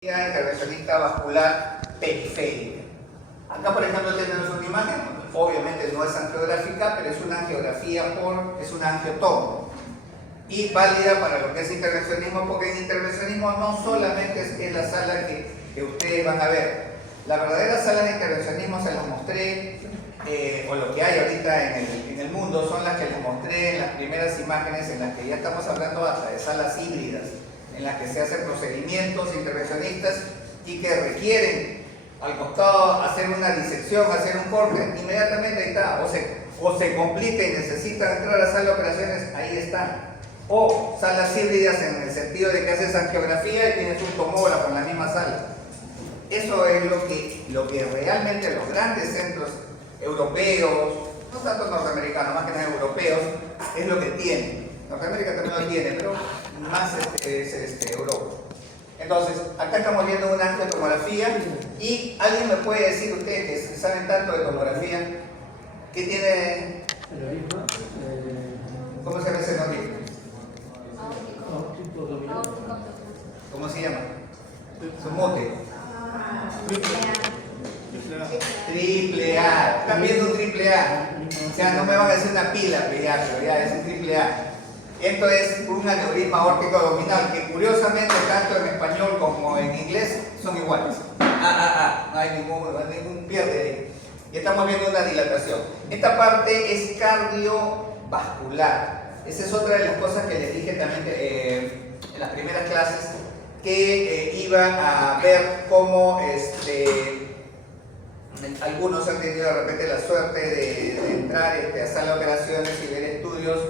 Intervencionista vascular periférica. Acá, por ejemplo, tenemos una imagen, obviamente no es angiográfica, pero es una angiografía es una angiotomo. Y válida para lo que es intervencionismo, porque en intervencionismo no solamente es la sala que ustedes van a ver. La verdadera sala de intervencionismo se las mostré, o lo que hay ahorita en el mundo, son las que les mostré en las primeras imágenes, en las que ya estamos hablando hasta de salas híbridas, en las que se hacen procedimientos intervencionistas y que requieren al costado hacer una disección, hacer un corte, inmediatamente ahí está, o se complica y necesita entrar a la sala de operaciones, ahí está. O salas híbridas en el sentido de que haces angiografía y tienes un tomógrafo en la misma sala. Eso es lo que realmente los grandes centros europeos, no tanto norteamericanos, más que nada europeos, es lo que tienen. Norteamérica también lo tiene, pero más es Europa. Entonces, acá estamos viendo una angiotomografía y alguien me puede decir, ustedes que saben tanto de tomografía, ¿qué tiene? ¿Cómo se llama ese nombre? ¿Cómo se llama? Su mote. Triple A. Están viendo un triple A. O sea, no me van a decir una pila, pero ya es un triple A. Esto es un aneurisma aórtico abdominal que curiosamente tanto en español como en inglés son iguales. No hay ningún pierde ahí. Y estamos viendo una dilatación. Esta parte es cardiovascular. Esa es otra de las cosas que les dije también en las primeras clases, que iba a ver cómo algunos han tenido de repente la suerte de entrar a sala de operaciones y ver estudios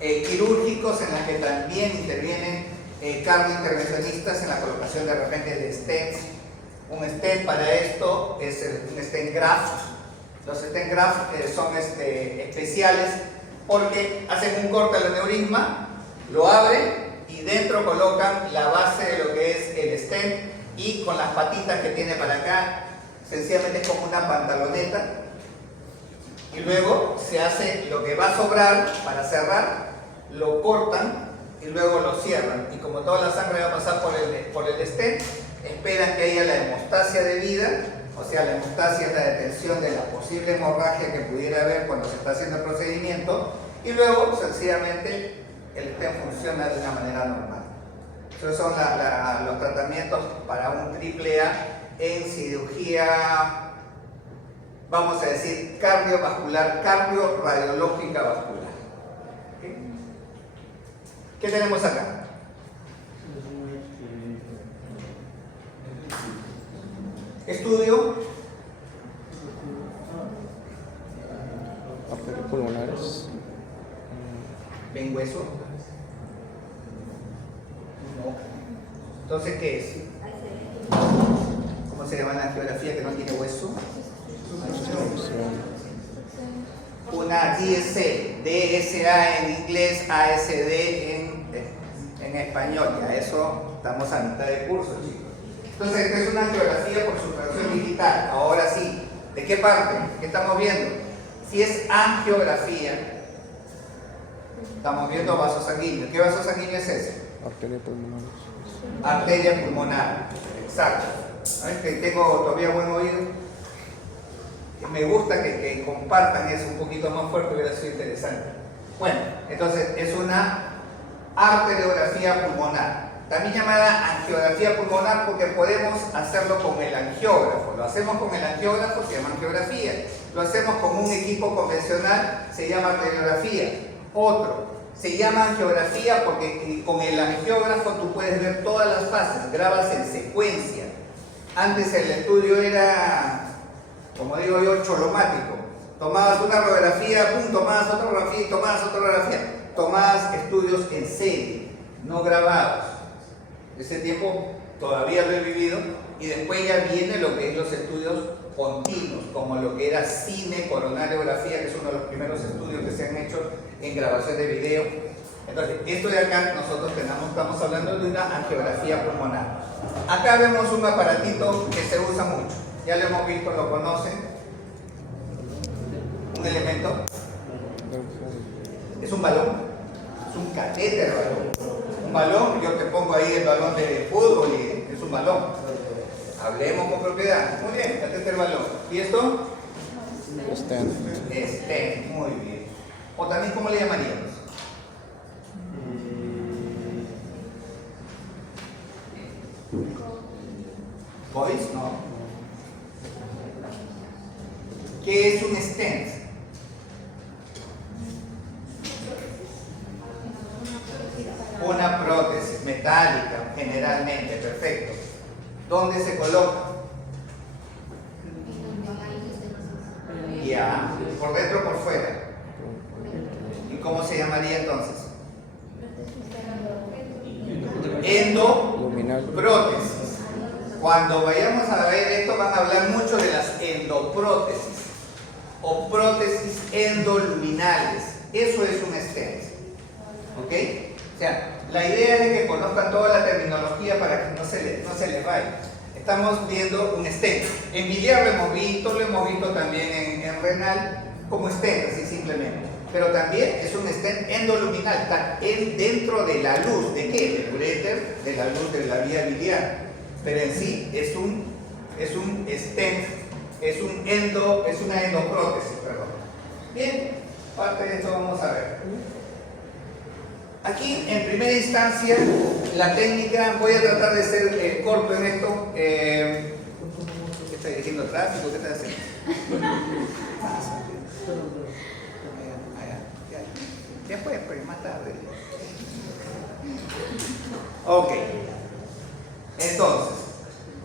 quirúrgicos en las que también intervienen cardiointervencionistas en la colocación de repente de stents. Un stent para esto es un stent graft. Los stent graft son especiales porque hacen un corte al aneurisma, lo abren y dentro colocan la base de lo que es el stent y con las patitas que tiene para acá, sencillamente es como una pantaloneta. Y luego se hace lo que va a sobrar para cerrar, lo cortan y luego lo cierran. Y como toda la sangre va a pasar por el stent, esperan que haya la hemostasia de vida, o sea, la hemostasia es la detención de la posible hemorragia que pudiera haber cuando se está haciendo el procedimiento, y luego sencillamente el stent funciona de una manera normal. Esos son los tratamientos para un triple A en cirugía, vamos a decir, cardiovascular, cardioradiológica vascular. ¿Qué tenemos acá? Estudio. Arterias pulmonares. ¿Ven hueso? No. Entonces, ¿qué es? ¿Cómo se llama la angiografía que no tiene hueso? Una DSA en inglés, ASD en español. Ya eso estamos a mitad de curso, chicos. Entonces, esta es una angiografía por supresión digital. Ahora sí, ¿de qué parte? ¿Qué estamos viendo? Si es angiografía, estamos viendo vaso sanguíneo. ¿Qué vaso sanguíneo es ese? Arteria pulmonar. Arteria pulmonar, exacto. ¿Sabes que tengo todavía buen oído? Me gusta que compartan eso un poquito más fuerte, hubiera sido interesante. Bueno, entonces es una arteriografía pulmonar, también llamada angiografía pulmonar porque podemos hacerlo con el angiógrafo. Lo hacemos con el angiógrafo, se llama angiografía. Lo hacemos con un equipo convencional, se llama arteriografía. Otro, se llama angiografía porque con el angiógrafo tú puedes ver todas las fases, grabas en secuencia. Antes el estudio era, como digo yo, cholomático. Tomabas una radiografía, pum, tomabas otra radiografía y tomabas otra radiografía. Tomabas estudios en serie, no grabados. Ese tiempo todavía lo he vivido y después ya viene lo que es los estudios continuos, como lo que era cine coronariografía, que es uno de los primeros estudios que se han hecho en grabación de video. Entonces, esto de acá nosotros estamos hablando de una angiografía pulmonar. Acá vemos un aparatito que se usa mucho, ya lo hemos visto, lo conocen. Un elemento, es un balón, es un catéter balón. Un balón, yo te pongo ahí el balón de fútbol y es un balón. Hablemos con propiedad. Muy bien, este es el valor. ¿Y esto? Stent. Stent, muy bien. O también, ¿cómo le llamaríamos? ¿Voice? No. ¿Qué es un stent? Una prótesis metálica, generalmente, perfecto. ¿Dónde se coloca? Ya, por dentro o por fuera. ¿Y cómo se llamaría entonces? Luminal. Endoprótesis. Cuando vayamos a ver esto van a hablar mucho de las endoprótesis o prótesis endoluminales. Eso es un stent. ¿Ok? O sea, la idea es de que conozcan toda la terminología para que no se les vaya. Estamos viendo un stent. En biliar lo hemos visto también en renal como stent, así simplemente. Pero también es un stent endoluminal, está dentro de la luz. ¿De qué? Del uréter, de la luz de la vía biliar. Pero en sí es un stent, es una endoprótesis, perdón. Bien, parte de esto vamos a ver. Aquí, en primera instancia, la técnica, voy a tratar de ser corto en esto. ¿Qué está diciendo tráfico? ¿Qué está haciendo? Después, pues, más tarde. Ok. Entonces,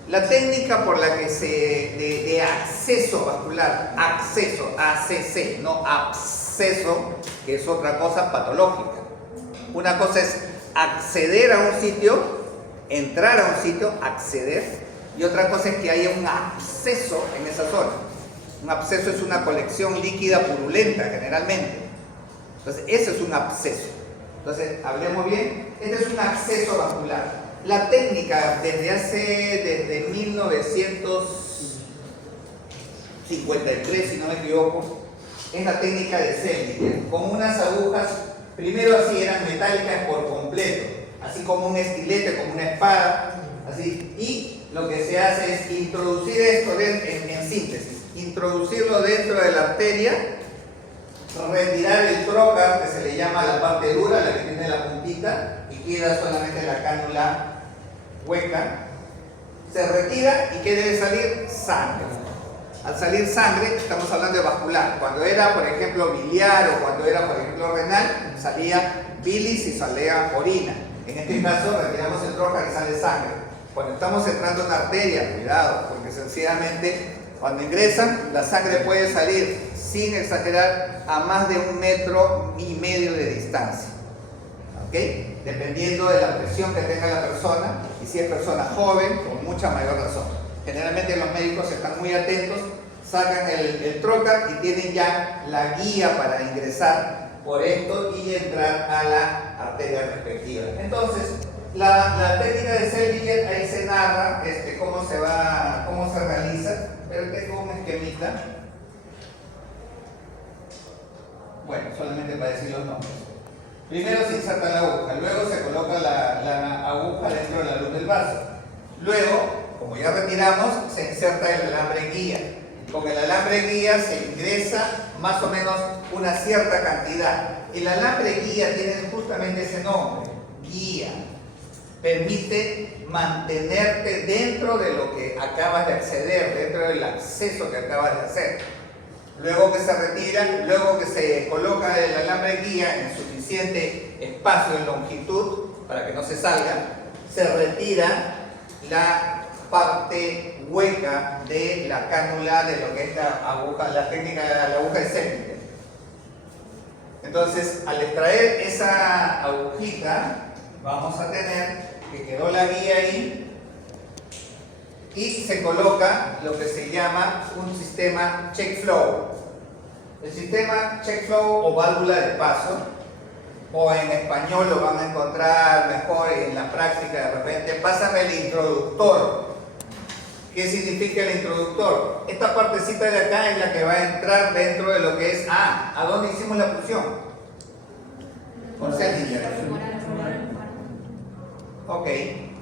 la técnica por la que de acceso vascular, acceso, ACC, no absceso, que es otra cosa patológica. Una cosa es acceder a un sitio, entrar a un sitio, acceder, y otra cosa es que haya un absceso en esa zona. Un absceso es una colección líquida purulenta, generalmente. Entonces, eso es un absceso. Entonces, hablemos bien, este es un acceso vascular. La técnica desde 1953, si no me equivoco, es la técnica de Seldinger, con unas agujas, primero así eran metálicas por completo, así como un estilete, como una espada, así, y lo que se hace es introducir esto en síntesis, introducirlo dentro de la arteria, retirar el trocar, que se le llama la parte dura, la que tiene la puntita, y queda solamente la cánula hueca, se retira y ¿qué debe salir? Sangre. Al salir sangre, estamos hablando de vascular. Cuando era, por ejemplo, biliar o cuando era, por ejemplo, renal, salía bilis y salía orina. En este caso, retiramos el trocar y sale sangre. Cuando estamos entrando en una arteria, cuidado, porque sencillamente cuando ingresan, la sangre puede salir, sin exagerar, a más de 1,5 metros de distancia. ¿Ok? Dependiendo de la presión que tenga la persona, y si es persona joven, con mucha mayor razón. Generalmente los médicos están muy atentos, sacan el trocar y tienen ya la guía para ingresar por esto y entrar a la arteria respectiva. Entonces, la técnica de Seldinger, ahí se narra cómo se realiza, pero tengo un esquemita. Bueno, solamente para decir los nombres. Primero se inserta la aguja, luego se coloca la aguja dentro de la luz del vaso. Luego, como ya retiramos, se inserta el alambre guía. Con el alambre guía se ingresa más o menos una cierta cantidad. El alambre guía tiene justamente ese nombre, guía. Permite mantenerte dentro de lo que acabas de acceder, dentro del acceso que acabas de hacer. Luego que se retira, luego que se coloca el alambre guía en suficiente espacio en longitud para que no se salga, se retira la parte hueca de la cánula de lo que es la aguja, la técnica de la aguja de Seldinger. Entonces, al extraer esa agujita, vamos a tener que quedó la guía ahí y se coloca lo que se llama un sistema check flow. El sistema check flow o válvula de paso, o en español lo van a encontrar mejor en la práctica de repente, pásame el introductor. ¿Qué significa el introductor? Esta partecita de acá es la que va a entrar dentro de lo que es ¿a dónde hicimos la función? Con Seldinger. Ok,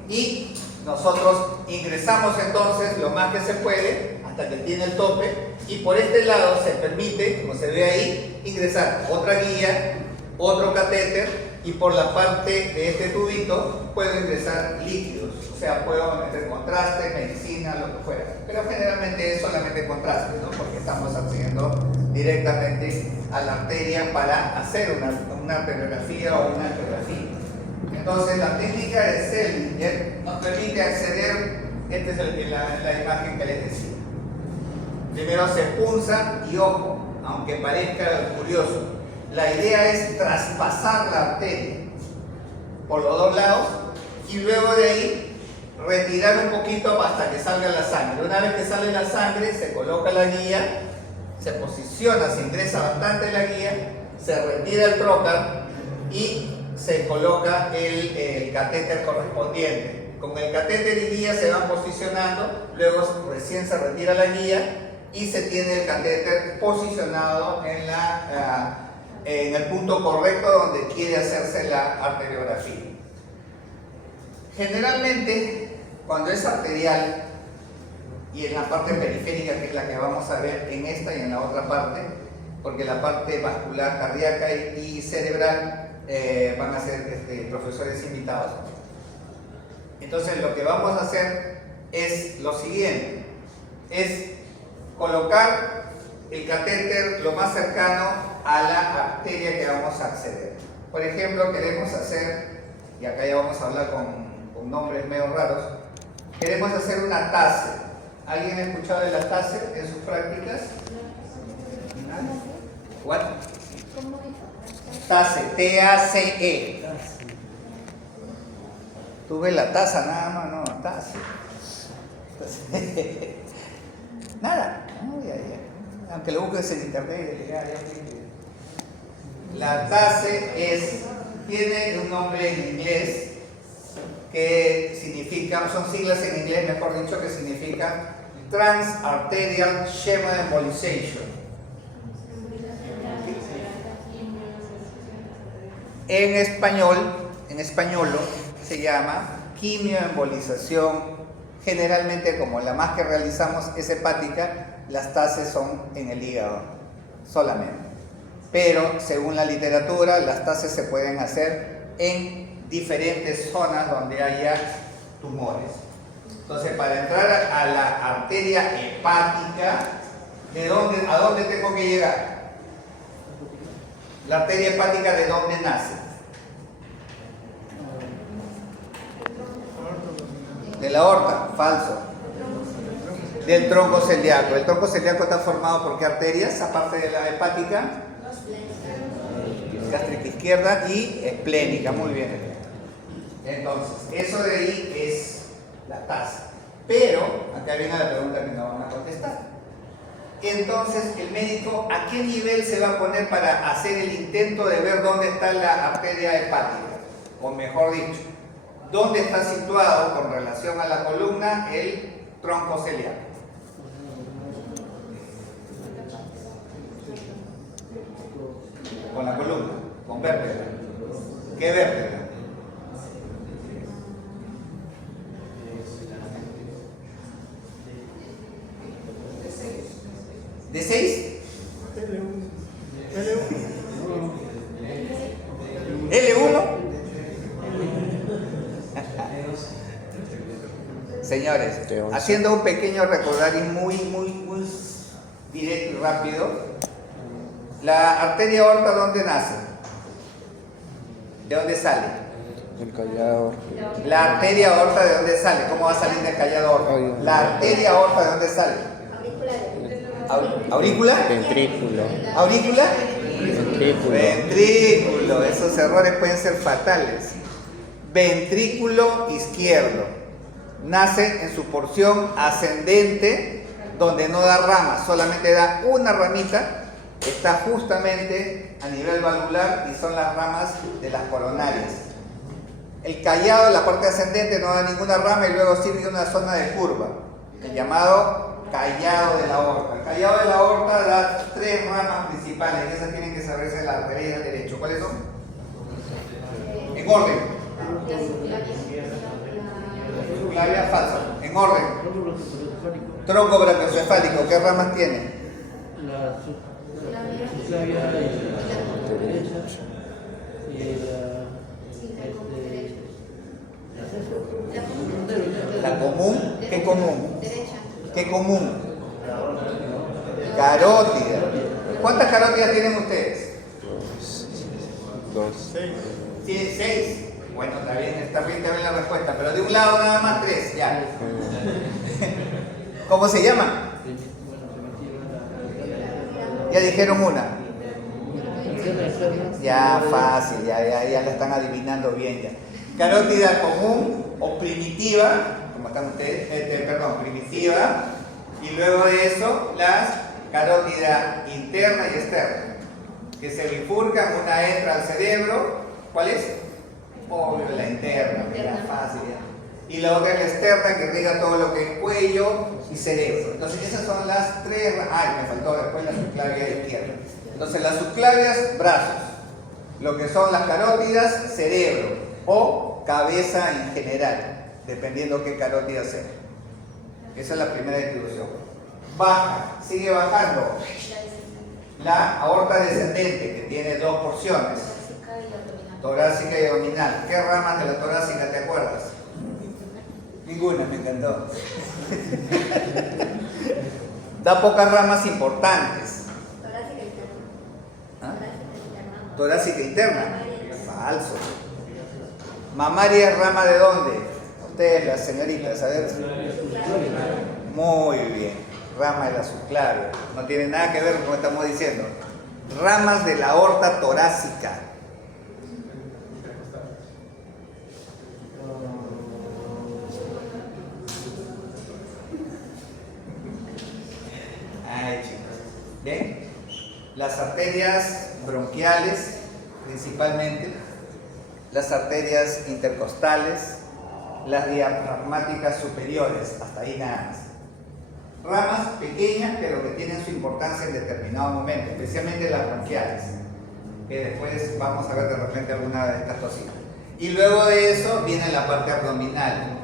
y Nosotros ingresamos entonces lo más que se puede hasta que tiene el tope y por este lado se permite, como se ve ahí, ingresar otra guía, otro catéter y por la parte de este tubito puedo ingresar líquidos, o sea, puedo meter contraste, medicina, lo que fuera, pero generalmente es solamente contraste, ¿no? Porque estamos accediendo directamente a la arteria para hacer una arteriografía o una angiografía. Entonces la técnica de Seldinger nos permite acceder, esta es la imagen que les decía. Primero se punza y ojo, aunque parezca curioso, la idea es traspasar la arteria por los dos lados y luego de ahí retirar un poquito hasta que salga la sangre. Una vez que sale la sangre se coloca la guía, se posiciona, se ingresa bastante la guía, se retira el trocar y se coloca el catéter correspondiente. Con el catéter y guía se van posicionando, luego recién se retira la guía y se tiene el catéter posicionado en el punto correcto donde quiere hacerse la arteriografía. Generalmente, cuando es arterial y en la parte periférica, que es la que vamos a ver en esta y en la otra parte, porque la parte vascular, cardíaca y cerebral van a ser profesores invitados. Entonces lo que vamos a hacer es lo siguiente, es colocar el catéter lo más cercano a la arteria que vamos a acceder. Por ejemplo, queremos hacer, y acá ya vamos a hablar con nombres medio raros, queremos hacer una TACE. ¿Alguien ha escuchado de la TACE en sus prácticas? ¿What? TACE, T-A-C-E. Tuve la taza nada más, no, TACE. Nada, no, ya. Aunque lo busques en internet, ya. La TACE tiene un nombre en inglés que significa, son siglas en inglés, mejor dicho, que significan Transarterial Chemoembolization. En español se llama quimioembolización. Generalmente, como la más que realizamos es hepática, las TACEs son en el hígado solamente. Pero según la literatura, las TACEs se pueden hacer en diferentes zonas donde haya tumores. Entonces, para entrar a la arteria hepática, ¿a dónde tengo que llegar? La arteria hepática, ¿de dónde nace? De la aorta, falso. Del tronco celíaco. El tronco celíaco está formado por ¿qué arterias? Aparte de la hepática, gástrica izquierda y esplénica. Muy bien. Entonces, eso de ahí es la TACE. Pero, acá viene la pregunta que no van a contestar. Entonces, el médico, ¿a qué nivel se va a poner para hacer el intento de ver dónde está la arteria hepática? O mejor dicho, ¿dónde está situado con relación a la columna el tronco celíaco? Con la columna, con vértebra. ¿Qué vértebra? ¿De 6? ¿L1? Señores, haciendo un pequeño recordaris muy directo y rápido, la arteria aorta, ¿dónde nace? ¿De dónde sale? El callado. La arteria aorta, ¿de dónde sale? ¿Cómo va a salir del callado aorta? La arteria aorta, ¿de dónde sale? ¿Aurícula? Ventrículo. ¿Aurícula? Ventrículo. Ventrículo. Esos errores pueden ser fatales. Ventrículo izquierdo. Nace en su porción ascendente, donde no da ramas, solamente da una ramita. Está justamente a nivel valvular y son las ramas de las coronarias. El callado, la parte ascendente, no da ninguna rama y luego sigue una zona de curva, el llamado callado de la aorta. El callado de la aorta da 3 ramas principales, y esas tienen que saberse en la arteria y el derecho. ¿Cuáles son? En orden. subclavia, falso. En orden. Tronco brachiocefálico, ¿qué ramas tiene? La subclavia derecha y La común, ¿qué común? Derecha. ¿Qué común? Carótida. ¿Cuántas carótidas tienen ustedes? Dos. ¿Tienen 6? Bueno, está bien la respuesta, pero de un lado nada más 3, ya. ¿Cómo se llama? Ya dijeron una. Ya fácil, ya la están adivinando bien ya. Carótida común o primitiva, como están ustedes, primitiva, y luego de eso las carótida interna y externa, que se bifurcan, una entra al cerebro. ¿Cuál es? Obvio, la interna, ya fácil ya. Y la otra es la externa, que irriga todo lo que es cuello y cerebro. Entonces esas son las tres. Me faltó después la subclavia izquierda. Entonces las subclavias, brazos. Lo que son las carótidas, cerebro o cabeza en general, dependiendo qué carótida sea. Esa es la primera distribución. Baja, sigue bajando. La aorta descendente, que tiene dos porciones, torácica y abdominal. ¿Qué ramas de la torácica te acuerdas? Ninguna, me encantó. Da pocas ramas importantes. Torácica interna. Falso. Mamaria es rama de dónde? Ustedes, las señoritas, a ver. Muy bien. Rama de la subclavia. No tiene nada que ver con lo que estamos diciendo. Ramas de la aorta torácica. Ay, chicos. ¿Ven? Las arterias bronquiales, principalmente, las arterias intercostales, las diafragmáticas superiores, hasta ahí nada más. Ramas pequeñas, pero que tienen su importancia en determinado momento, especialmente las bronquiales, que después vamos a ver de repente alguna de estas cositas. Y luego de eso viene la parte abdominal.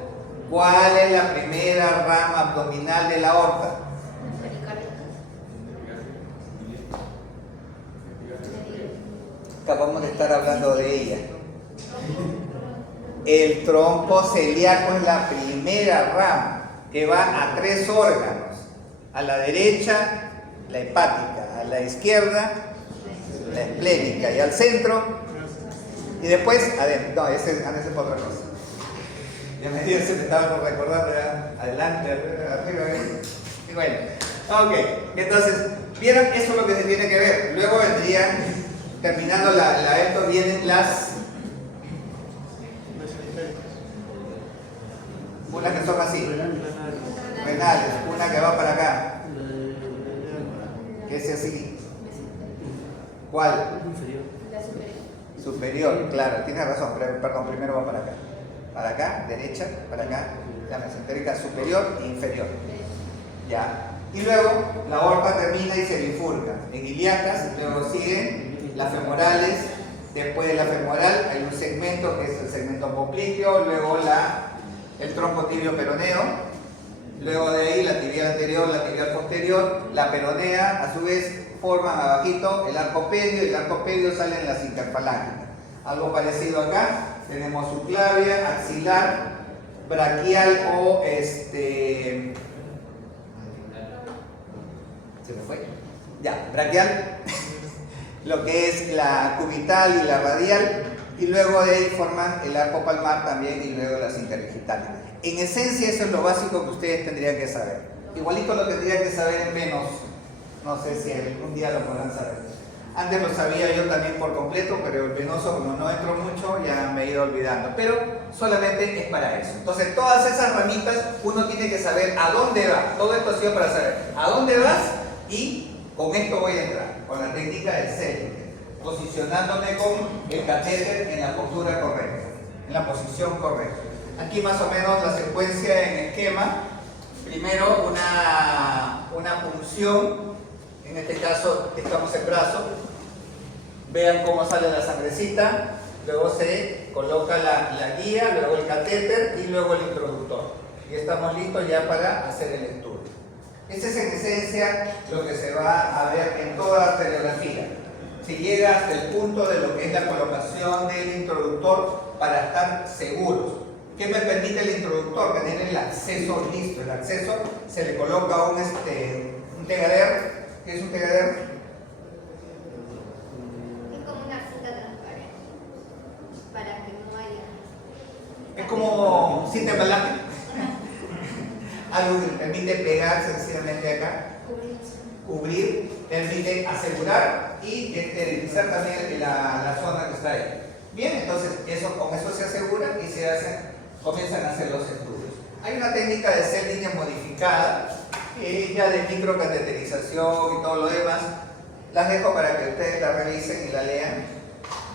¿Cuál es la primera rama abdominal de la aorta? Acabamos de estar hablando de ella. El tronco celíaco es la primera rama que va a 3 órganos. A la derecha, la hepática, a la izquierda, la esplénica, y al centro, y después adentro. No, ese es por otra cosa. Ya me dio, se me estaba por recordar, ¿verdad? Adelante, arriba, y bueno, ok. Entonces, ¿vieron? Eso es lo que se tiene que ver. Luego vendrían, terminando esto, vienen las unas que son así, renales, una que va para acá, que es así. ¿Cuál? Superior, claro, tienes razón, perdón, primero va para acá, derecha, para acá, la mesentérica superior e inferior, ya. Y luego la aorta termina y se bifurca en ilíacas, luego siguen las femorales. Después de la femoral hay un segmento que es el segmento popliteo, luego el tronco tibio peroneo, luego de ahí la tibial anterior, la tibial posterior, la peronea, a su vez forman abajito el arco pedio, y el arco pedio salen las interfalángicas. Algo parecido acá, tenemos subclavia, axilar, braquial o ¿se me fue? Ya, braquial, lo que es la cubital y la radial, y luego de ahí forman el arco palmar también, y luego las interdigitales. En esencia eso es lo básico que ustedes tendrían que saber. Igualito lo tendrían que saber en menos, no sé si algún día lo podrán saber. Antes lo sabía yo también por completo, pero el venoso, como no entro mucho, ya me he ido olvidando. Pero solamente es para eso. Entonces todas esas ramitas uno tiene que saber a dónde va. Todo esto ha sido para saber a dónde vas, y con esto voy a entrar, con la técnica del Selling, posicionándome con el catéter en la postura correcta, en la posición correcta. Aquí más o menos la secuencia en esquema. Primero una punción, en este caso estamos en brazo. Vean cómo sale la sangrecita, luego se coloca la guía, luego el catéter y luego el introductor. y estamos listos ya para hacer el estudio. Este es en esencia lo que se va a ver en toda la arteriografía. Se llega hasta el punto de lo que es la colocación del introductor para estar seguros. ¿Qué me permite el introductor? Tener el acceso listo. El acceso se le coloca un tegader. ¿Qué es un tegader? Es como una cinta transparente para que no haya. Es como cinta embalaje. Algo que permite pegar sencillamente acá, cubrir, permite asegurar y esterilizar también la zona que está ahí. Bien, entonces con eso se asegura y comienzan a hacer los estudios. Hay una técnica de hacer línea modificada, ya de microcateterización y todo lo demás. Las dejo para que ustedes la revisen y la lean,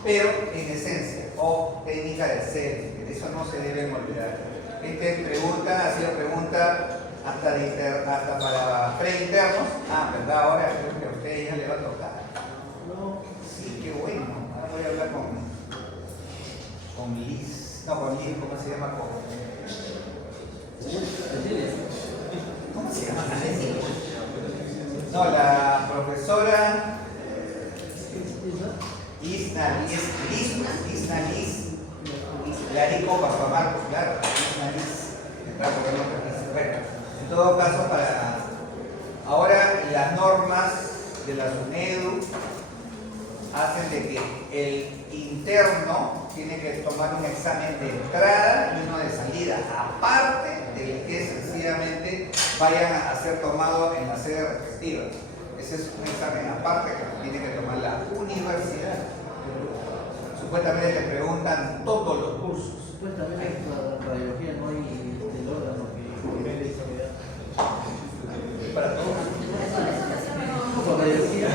pero en esencia, o técnica de hacer, eso no se deben olvidar. Ha sido pregunta hasta para preinternos. ¿Verdad? Ahora creo que a ustedes ya les va a tocar. Sí, qué bueno. Ahora voy a hablar con Liz. No, con Liz, ¿cómo se llama? ¿Cómo se llama? No, la profesora Isna Liz. Clarico, Papá Marcos, claro, bueno, en todo caso, ahora las normas de la SUNEDU hacen de que el interno tiene que tomar un examen de entrada y uno de salida, aparte del que sencillamente vayan a ser tomados en la sede respectiva. Ese es un examen aparte que tiene que tomar la universidad. Supuestamente te preguntan todos los cursos. Supuestamente en la radiología no hay el órgano que ve la historia. Para todos. Por radiología,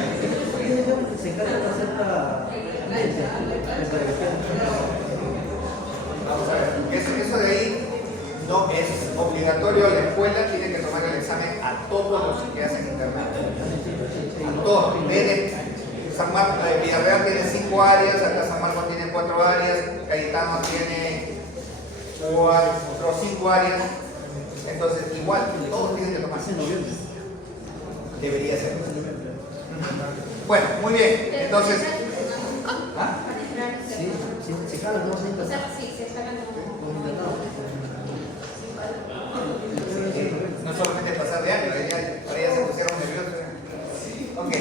se encarga de hacer la lente en radiología. Vamos a ver, eso de ahí no es obligatorio. La escuela tiene que tomar el examen a todos los que hacen internado. A todos. San Marcos, Villarreal tiene 5 áreas, acá San Marcos tiene 4 áreas, Cayetano tiene otros 5 áreas. Entonces, igual, todos tienen que tomarse. Debería ser. Bueno, muy bien. Entonces, ¿ah? Sí, se jalan dos cintas. O sea, sí, se sacan No solamente pasar de año, ahora ya se pusieron nerviosos. Ok.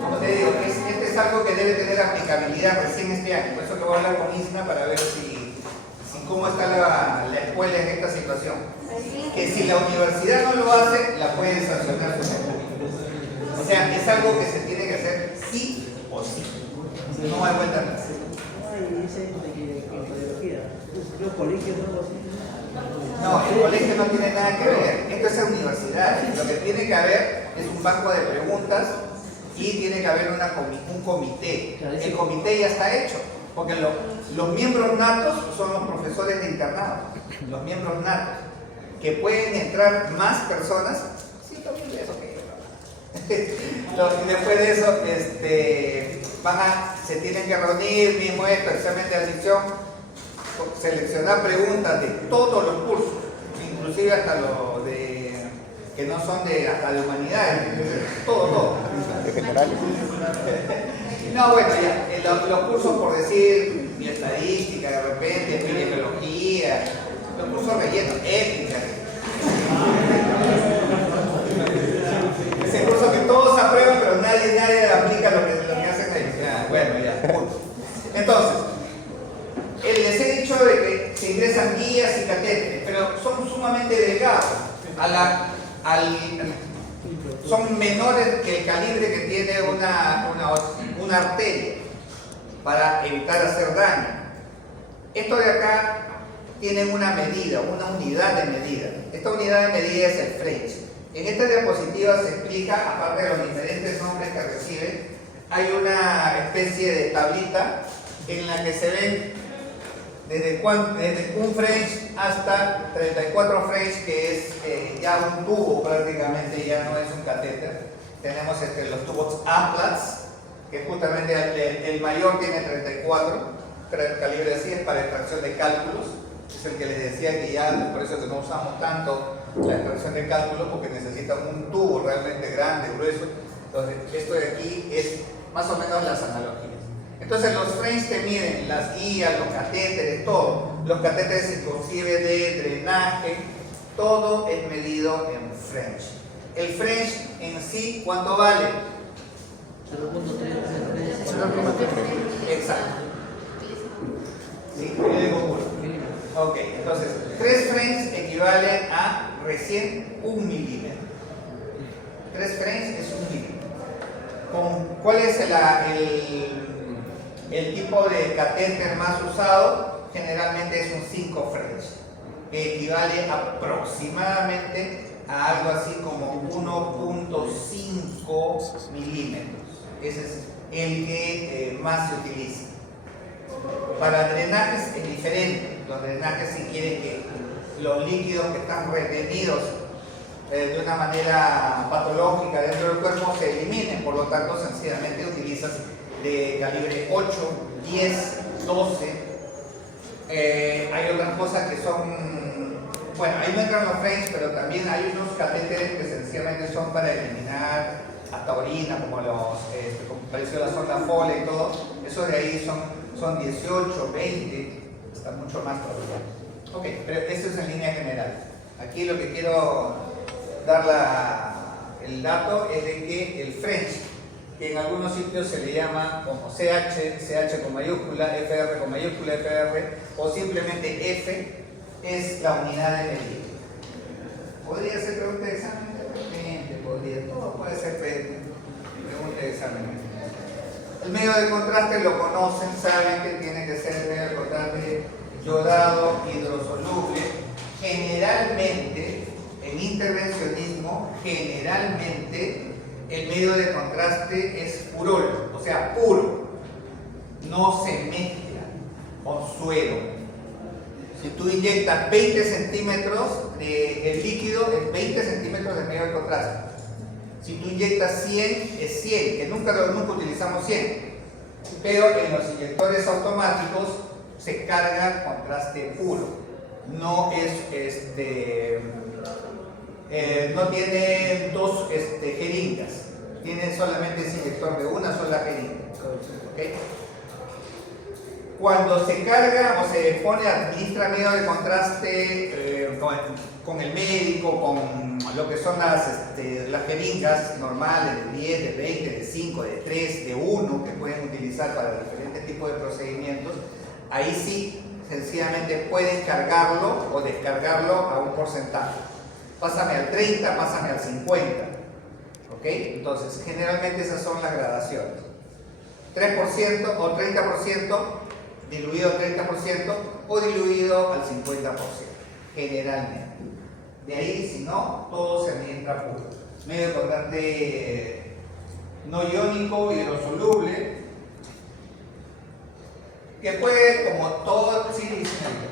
Como te digo, este es algo que debe tener aplicabilidad recién este año. Por eso que voy a hablar con Isna para ver cómo está la escuela en esta situación. Que si la universidad no lo hace, la pueden sancionar. O sea, es algo que se tiene que hacer sí o sí. No hay vuelta atrás. Ay, dice que en radiología, los colegios o algo así. No, el colegio no tiene nada que ver. Esto es universidad. Lo que tiene que haber es un banco de preguntas y tiene que haber un comité. El comité ya está hecho, porque los miembros natos son los profesores de internado. Los miembros natos, que pueden entrar más personas. Sí, también de eso y después de eso, se tienen que reunir, mismo esto, examen de admisión, seleccionar preguntas de todos los cursos, inclusive hasta los que no son hasta de humanidades, todo. De generales. No, bueno, ya, los cursos por decir, bioestadística, de repente, epidemiología, los cursos rellenos, ética. Ese curso que todos aprueban, pero nadie aplica lo que hacen ahí. Bueno, ya, punto. Entonces, les he dicho de que se ingresan guías y catéteres, pero son sumamente delgados. Son menores que el calibre que tiene una arteria para evitar hacer daño. Esto de acá tiene una medida, una unidad de medida. Esta unidad de medida es el French. En esta diapositiva se explica, aparte de los diferentes nombres que reciben, hay una especie de tablita en la que se ven desde un French hasta 34 French, que es ya un tubo prácticamente, ya no es un catéter. Tenemos los tubos Aplats, que justamente el mayor tiene 34, calibre así es para extracción de cálculos. Es el que les decía que ya, por eso que no usamos tanto la extracción de cálculos, porque necesitan un tubo realmente grande, grueso. Entonces, esto de aquí es más o menos las analogías. Entonces, los frames te miden las guías, los catéteres, todo. Los catéteres inclusive de drenaje, todo es medido en French. El French en sí, ¿cuánto vale? 0.3. Exacto. Sí, milímetro puro. Ok, entonces 3 frames equivalen a recién 1 milímetro. 3 frames es 1 milímetro. ¿Cuál es el tipo de catéter más usado? Generalmente es un 5 frames, que equivale aproximadamente a algo así como 1.5 milímetros. Ese es el que más se utiliza. Para drenajes es diferente. Los drenajes, si quieren que los líquidos que están retenidos de una manera patológica dentro del cuerpo se eliminen, por lo tanto sencillamente utilizas de calibre 8, 10, 12. Hay otras cosas que son, bueno, ahí no entran los frames, pero también hay unos catéteres que sencillamente son para eliminar hasta orina, como los, como pareció la sonda Foley y todo. Esos de ahí son 18, 20, hasta mucho más todavía. Ok, pero eso es en línea general. Aquí lo que quiero dar el dato es de que el French, que en algunos sitios se le llama como CH con mayúscula, FR con mayúscula, FR, o simplemente F, es la unidad de medida. ¿Podría ser pregunta de examen? Todo puede ser pregunta de examen. El medio de contraste lo conocen, saben que tiene que ser el medio de contraste yodado, hidrosoluble. Generalmente, en intervencionismo, generalmente el medio de contraste es purol, o sea, puro. No se mezcla con suero. Si tú inyectas 20 centímetros del líquido, es 20 centímetros de medio de contraste. Si tú inyectas 100, es 100, que nunca utilizamos 100. Pero en los inyectores automáticos se carga contraste puro. No es no tiene dos jeringas, tiene solamente ese inyector de una sola jeringa. ¿Okay? Cuando se carga o se pone, administra medio de contraste con el médico, con lo que son las jeringas normales de 10, de 20, de 5, de 3, de 1 que pueden utilizar para diferentes tipos de procedimientos, ahí sí sencillamente puedes cargarlo o descargarlo a un porcentaje. Pásame al 30, pásame al 50. ¿Ok? Entonces, generalmente esas son las gradaciones. 3% o 30%, diluido al 30% o diluido al 50%, generalmente. De ahí, si no, todo se administra puro. Medio de contraste no iónico, hidrosoluble, que puede, como todo, sí, dicen.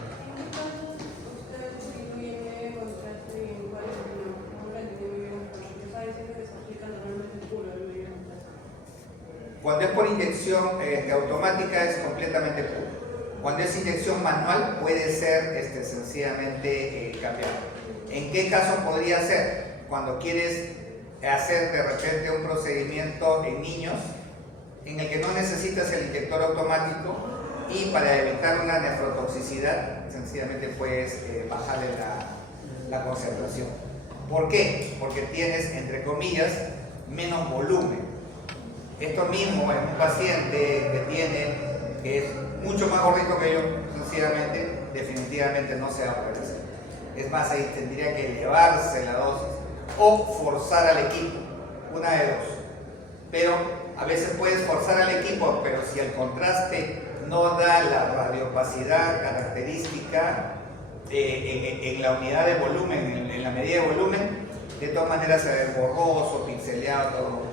Cuando es por inyección automática es completamente puro. Cuando es inyección manual puede ser sencillamente cambiado. ¿En qué caso podría ser? Cuando quieres hacer de repente un procedimiento en niños en el que no necesitas el inyector automático y para evitar una nefrotoxicidad sencillamente puedes bajarle la concentración. ¿Por qué? Porque tienes, entre comillas, menos volumen. Esto mismo en un paciente que es mucho más gordito que yo, sencillamente, definitivamente no se va a poder hacer. Es más, ahí tendría que elevarse la dosis o forzar al equipo, una de dos. Pero a veces puedes forzar al equipo, pero si el contraste no da la radiopacidad característica en la unidad de volumen, en la medida de volumen, de todas maneras se ve borroso, pixeleado, todo.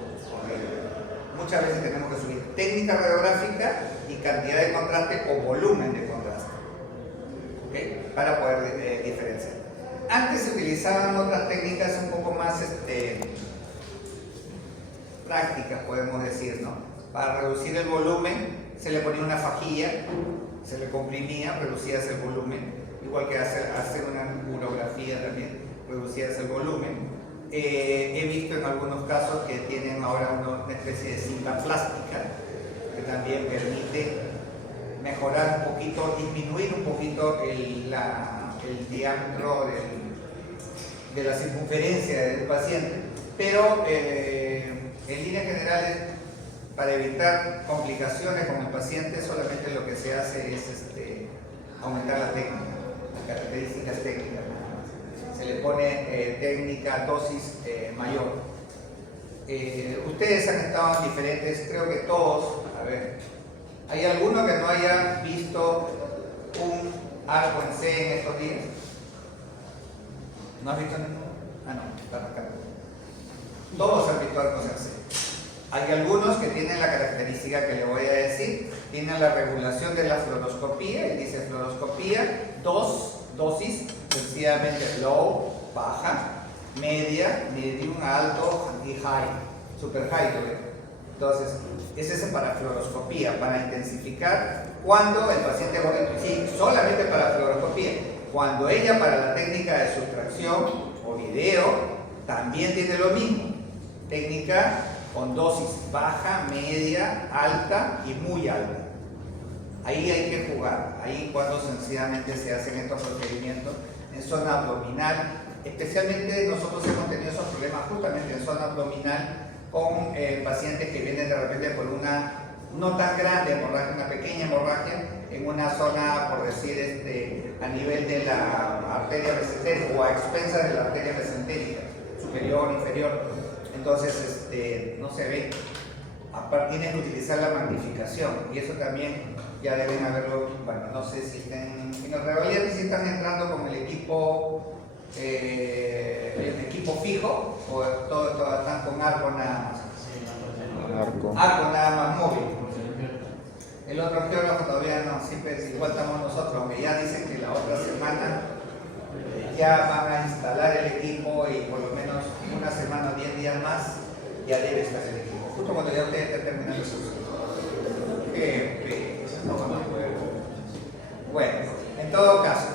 Muchas veces tenemos que subir técnica radiográfica y cantidad de contraste o volumen de contraste, ¿okay? Para poder diferenciar. Antes se utilizaban otras técnicas un poco más prácticas, podemos decir, ¿no? Para reducir el volumen se le ponía una fajilla se le comprimía, reducías el volumen, igual que hacer una urografía también, reducías el volumen. He visto en algunos casos que tienen ahora una especie de cinta plástica que también permite mejorar un poquito, disminuir un poquito el diámetro de la circunferencia del paciente, pero en líneas generales, para evitar complicaciones con el paciente, solamente lo que se hace es aumentar la técnica, las características técnicas. Se le pone técnica, dosis mayor. Ustedes han estado en diferentes, creo que todos, a ver, ¿hay alguno que no haya visto un arco en C en estos días? ¿No has visto ninguno? Ah, no, está acá. Todos han visto arcos en C. Hay algunos que tienen la característica que le voy a decir. Tienen la regulación de la fluoroscopía, y dice fluoroscopía, dosis, sencillamente low, baja, media, medium, alto y high, super high. Entonces, ese es para fluoroscopía, para intensificar cuando el paciente, sí, solamente para fluoroscopía. Cuando ella para la técnica de sustracción o video también tiene lo mismo, técnica con dosis baja, media, alta y muy alta. Ahí hay que jugar, ahí cuando sencillamente se hacen estos procedimientos en zona abdominal. Especialmente nosotros hemos tenido esos problemas justamente en zona abdominal con pacientes que vienen de repente por una no tan grande hemorragia, una pequeña hemorragia en una zona, por decir, a nivel de la arteria mesentérica o a expensas de la arteria mesentérica, superior, inferior. Entonces, no se ve. Aparte, tienes que utilizar la magnificación y eso también ya deben haberlo. Bueno, no sé si están en el Revalida, si están entrando con el equipo fijo o todos están con arco nada más. Arco nada más móvil. El otro geógrafo todavía no, siempre igual estamos nosotros, aunque ya dicen que la otra semana ya van a instalar el equipo y por lo menos una semana o 10 días más ya debe estar el equipo. Justo cuando ya ustedes estén terminando el curso. Bueno, en todo caso,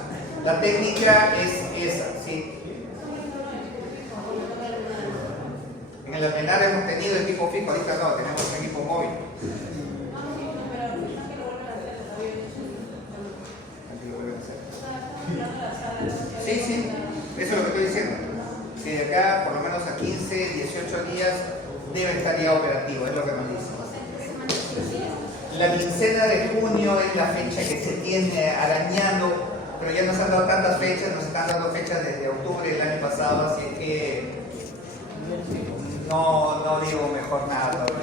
la técnica es esa, ¿sí? En el almenar hemos tenido equipo fijo, ahorita no, tenemos un equipo móvil. Sí, eso es lo que estoy diciendo. Si de acá, por lo menos a 15, 18 días, debe estar ya operativo, es lo que nos dicen. La quincena de junio es la fecha que se tiene arañando, pero ya nos han dado tantas fechas, nos están dando fechas desde octubre del año pasado, así que no digo mejor nada todavía.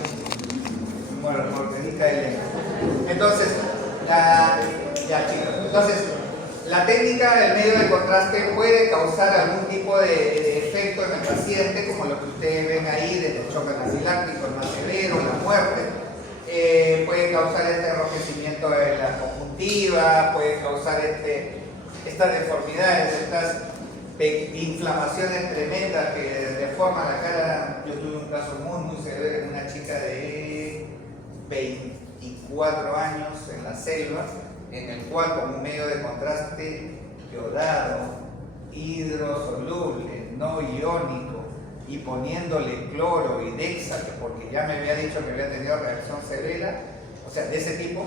Bueno, porque ni cae. Entonces, la técnica del medio de contraste puede causar algún tipo de efecto en el paciente, como lo que ustedes ven ahí, desde el choque anafiláctico, el más severo, la muerte. Puede causar este enrojecimiento de la conjuntiva, puede causar estas deformidades, estas inflamaciones tremendas que deforman la cara. Yo tuve un caso muy severo en una chica de 24 años en la selva, en el cual con un medio de contraste iodado, hidrosoluble, no iónico, y poniéndole cloro y dexa, porque ya me había dicho que había tenido reacción severa, o sea, de ese tipo,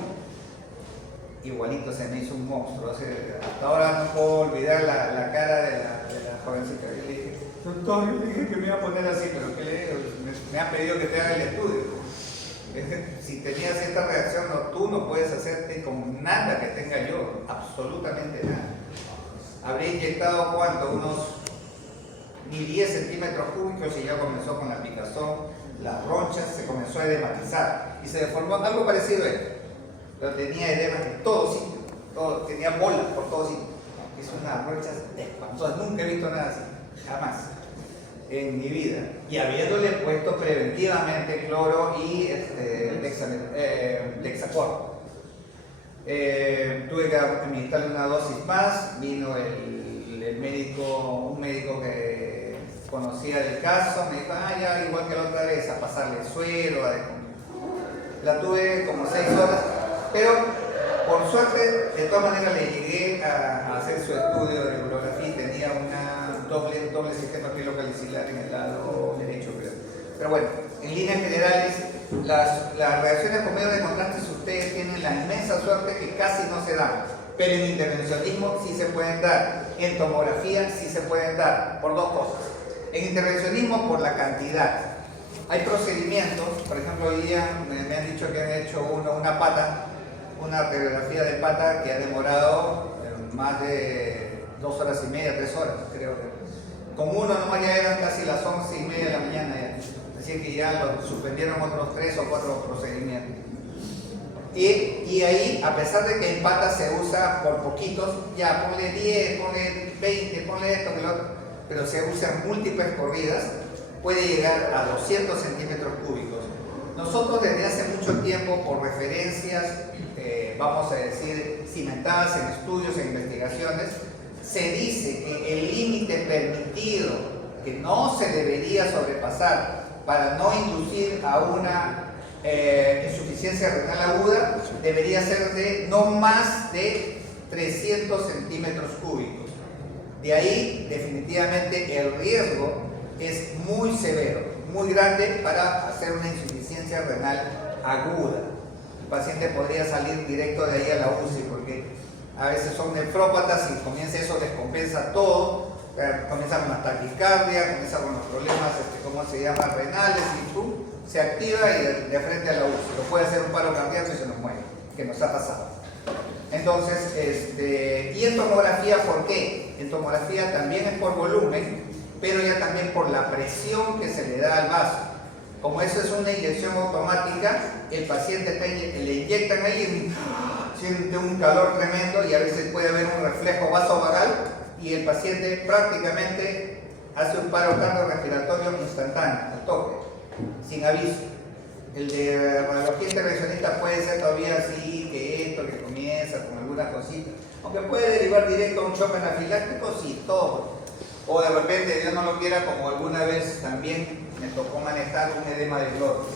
igualito se me hizo un monstruo. O sea, hasta ahora no puedo olvidar la cara de la jovencita. Yo le dije, doctor, yo le dije que me iba a poner así, pero ¿qué le digo? Me han pedido que te haga el estudio. Si tenías esta reacción, tú no puedes hacerte con nada que tenga yo, absolutamente nada. Habré inyectado ¿cuánto? Unos ni 10 centímetros cúbicos y ya comenzó con la picazón, las ronchas, se comenzó a edematizar y se deformó algo parecido a esto. Pero tenía edemas en todo sitio, tenía bolas por todos sitios. Hizo unas ronchas espantosas, nunca he visto nada así, jamás en mi vida. Y habiéndole puesto preventivamente cloro y Lexacor. Tuve que administrarle una dosis más, vino un médico que conocía del caso, me dijo, ya igual que la otra vez, a pasarle suero, la tuve como 6 horas, pero Por suerte, de todas maneras le llegué a hacer su estudio de urografía y tenía una doble sistema pilocaliciliar en el lado derecho, creo. Pero bueno, en líneas generales, las reacciones con medios de contraste ustedes tienen la inmensa suerte que casi no se dan, pero en intervencionismo sí se pueden dar, en tomografía sí se pueden dar, por dos cosas. En intervencionismo por la cantidad. Hay procedimientos, por ejemplo hoy día me han dicho que han hecho una pata, una radiografía de pata que ha demorado más de 2 horas y media, 3 horas, creo que. Con uno nomás ya eran casi las 11:30 de la mañana ya. Así que ya lo suspendieron otros 3 o 4 procedimientos. Y ahí, a pesar de que en pata se usa por poquitos, ya ponle 10, ponle 20, ponle esto, que lo otro, pero se usan múltiples corridas, puede llegar a 200 centímetros cúbicos. Nosotros desde hace mucho tiempo, por referencias, vamos a decir, cimentadas en estudios e investigaciones, se dice que el límite permitido, que no se debería sobrepasar para no inducir a una insuficiencia renal aguda, debería ser de no más de 300 centímetros cúbicos. De ahí, definitivamente, el riesgo es muy severo, muy grande para hacer una insuficiencia renal aguda. El paciente podría salir directo de ahí a la UCI porque a veces son nefrópatas y comienza eso, descompensa todo, comienzan con la taquicardia, comienzan con los problemas, ¿cómo se llama? Renales y ¡pum! Se activa y de frente a la UCI. Lo puede hacer un paro cardíaco y se nos muere, que nos ha pasado. Entonces, y en tomografía, ¿por qué? En tomografía también es por volumen, pero ya también por la presión que se le da al vaso. Como eso es una inyección automática, el paciente le inyectan ahí y siente un calor tremendo y a veces puede haber un reflejo vasovagal y el paciente prácticamente hace un paro cardiorrespiratorio instantáneo, al toque, sin aviso. El de radiología intervencionista puede ser todavía así, que esto, que comienza con alguna cosita, aunque puede derivar directo a un shock anafiláctico, sí, todo. O de repente, Dios no lo quiera, como alguna vez también me tocó manejar un edema de glotis,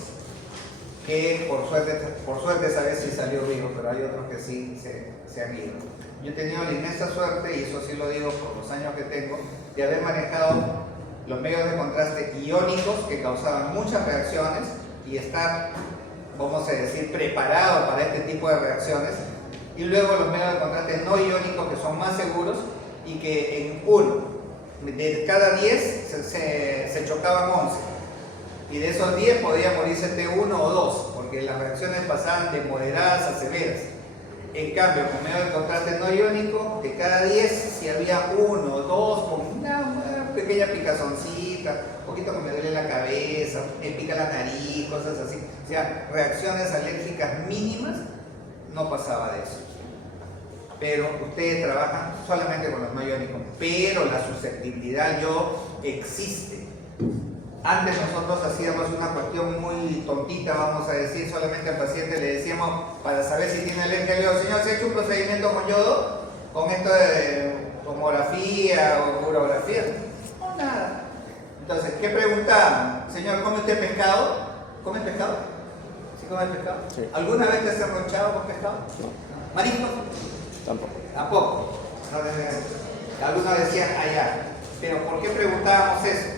que por suerte esa vez sí salió vivo, pero hay otros que sí se han ido. Yo he tenido la inmensa suerte, y eso sí lo digo por los años que tengo, de haber manejado los medios de contraste iónicos que causaban muchas reacciones y estar, vamos a decir, preparado para este tipo de reacciones, y luego los medios de contraste no iónicos que son más seguros y que en uno de cada 10 se chocaban 11, y de esos 10 podía morirse T1 o 2 porque las reacciones pasaban de moderadas a severas. En cambio, con medio de contraste no iónico, de cada 10 si había 1 o 2 con una pequeña picazoncita, un poquito que me duele la cabeza, me pica la nariz, cosas así, o sea, reacciones alérgicas mínimas, no pasaba de eso. Pero ustedes trabajan solamente con los no iónicos, pero la susceptibilidad existe. Antes nosotros hacíamos una cuestión muy tontita, vamos a decir, solamente al paciente le decíamos, para saber si tiene alergia, le digo, señor, ¿se ha hecho un procedimiento con yodo? Con esto de tomografía o urografía. No, nada. Entonces, ¿qué preguntábamos? Señor, ¿come usted pescado? ¿Come pescado? ¿Sí come pescado? Sí. ¿Alguna vez te has enronchado con pescado? No. ¿Marisco? Tampoco. Tampoco. Algunos decían allá. Pero ¿por qué preguntábamos eso?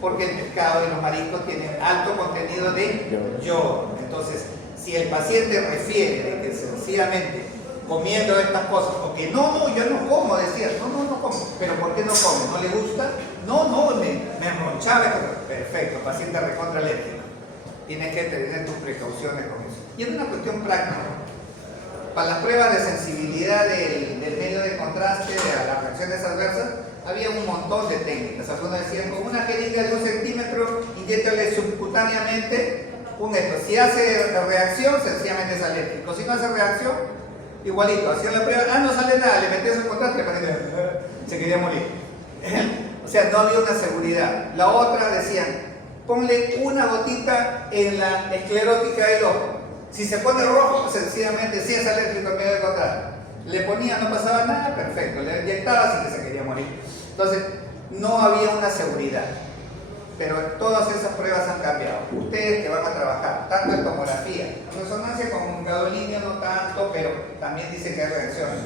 Porque el pescado y los mariscos tienen alto contenido de yodo. Entonces, si el paciente refiere de que sencillamente comiendo estas cosas, o que no, yo no como, decía, no como, pero ¿por qué no come? ¿No le gusta? No, me enronchaba. Perfecto, paciente recontra alérgico. Tienes que tener tus precauciones con eso. Y es una cuestión práctica. Para las pruebas de sensibilidad del medio de contraste a las reacciones adversas, había un montón de técnicas. Algunos decían, con una jeringa de 1 centímetro, inyéctale subcutáneamente un esto. Si hace reacción, sencillamente es alérgico. Si no hace reacción, igualito. Hacían la prueba, no sale nada, le metías el contraste, se quería morir. O sea, no había una seguridad. La otra decían, ponle una gotita en la esclerótica del ojo. Si se pone rojo, sencillamente sí es alérgico al medio de contraste. Le ponía, no pasaba nada, perfecto. Le inyectaba, así que se quería morir. Entonces, no había una seguridad. pero todas esas pruebas han cambiado. Ustedes que van a trabajar, tanto en tomografía, en resonancia con gadolinio no tanto, pero también dice que hay reacciones.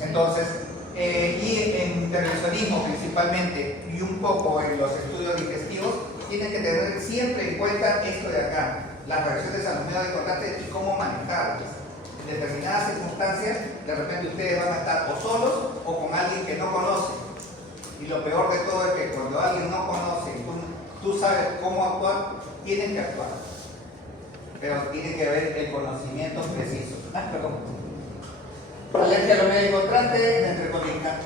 Entonces, y en intervencionismo principalmente, y un poco en los estudios digestivos, tienen que tener siempre en cuenta esto de acá, las reacciones a los medios de contacto y cómo manejarlas. En determinadas circunstancias, de repente ustedes van a estar o solos o con alguien que no conocen. Y lo peor de todo es que cuando alguien no conoce, tú sabes cómo actuar, tienen que actuar. Pero tiene que haber el conocimiento preciso. Alergia a los medios contrastantes, entre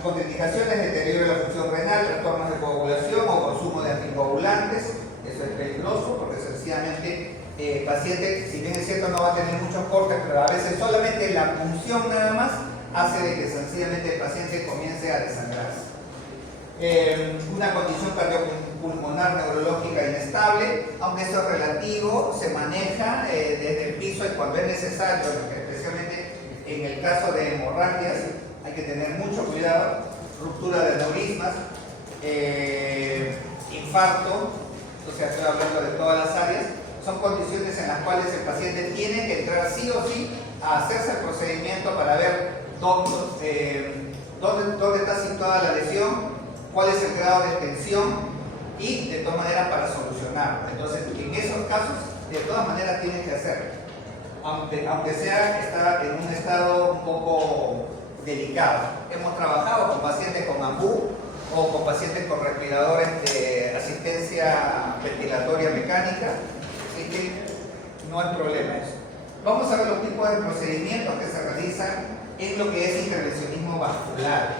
contraindicaciones, deterioro de la función renal, trastornos de coagulación o consumo de anticoagulantes. Eso es peligroso porque sencillamente el paciente, si bien es cierto, no va a tener muchos cortes, pero a veces solamente la punción nada más hace de que sencillamente el paciente comience a desangrarse. Una condición cardiopulmonar neurológica inestable, aunque esto es relativo, se maneja desde el piso y cuando es necesario, especialmente en el caso de hemorragias, hay que tener mucho cuidado, ruptura de aneurismas, infarto, o sea, estoy hablando de todas las áreas, son condiciones en las cuales el paciente tiene que entrar sí o sí a hacerse el procedimiento para ver dónde está situada la lesión, cuál es el grado de extensión y de todas maneras para solucionarlo. Entonces, en esos casos, de todas maneras tienen que hacerlo, aunque sea está en un estado un poco delicado. Hemos trabajado con pacientes con AMBU o con pacientes con respiradores de asistencia ventilatoria mecánica, así que no hay problema eso. Vamos a ver los tipos de procedimientos que se realizan en lo que es intervencionismo vascular.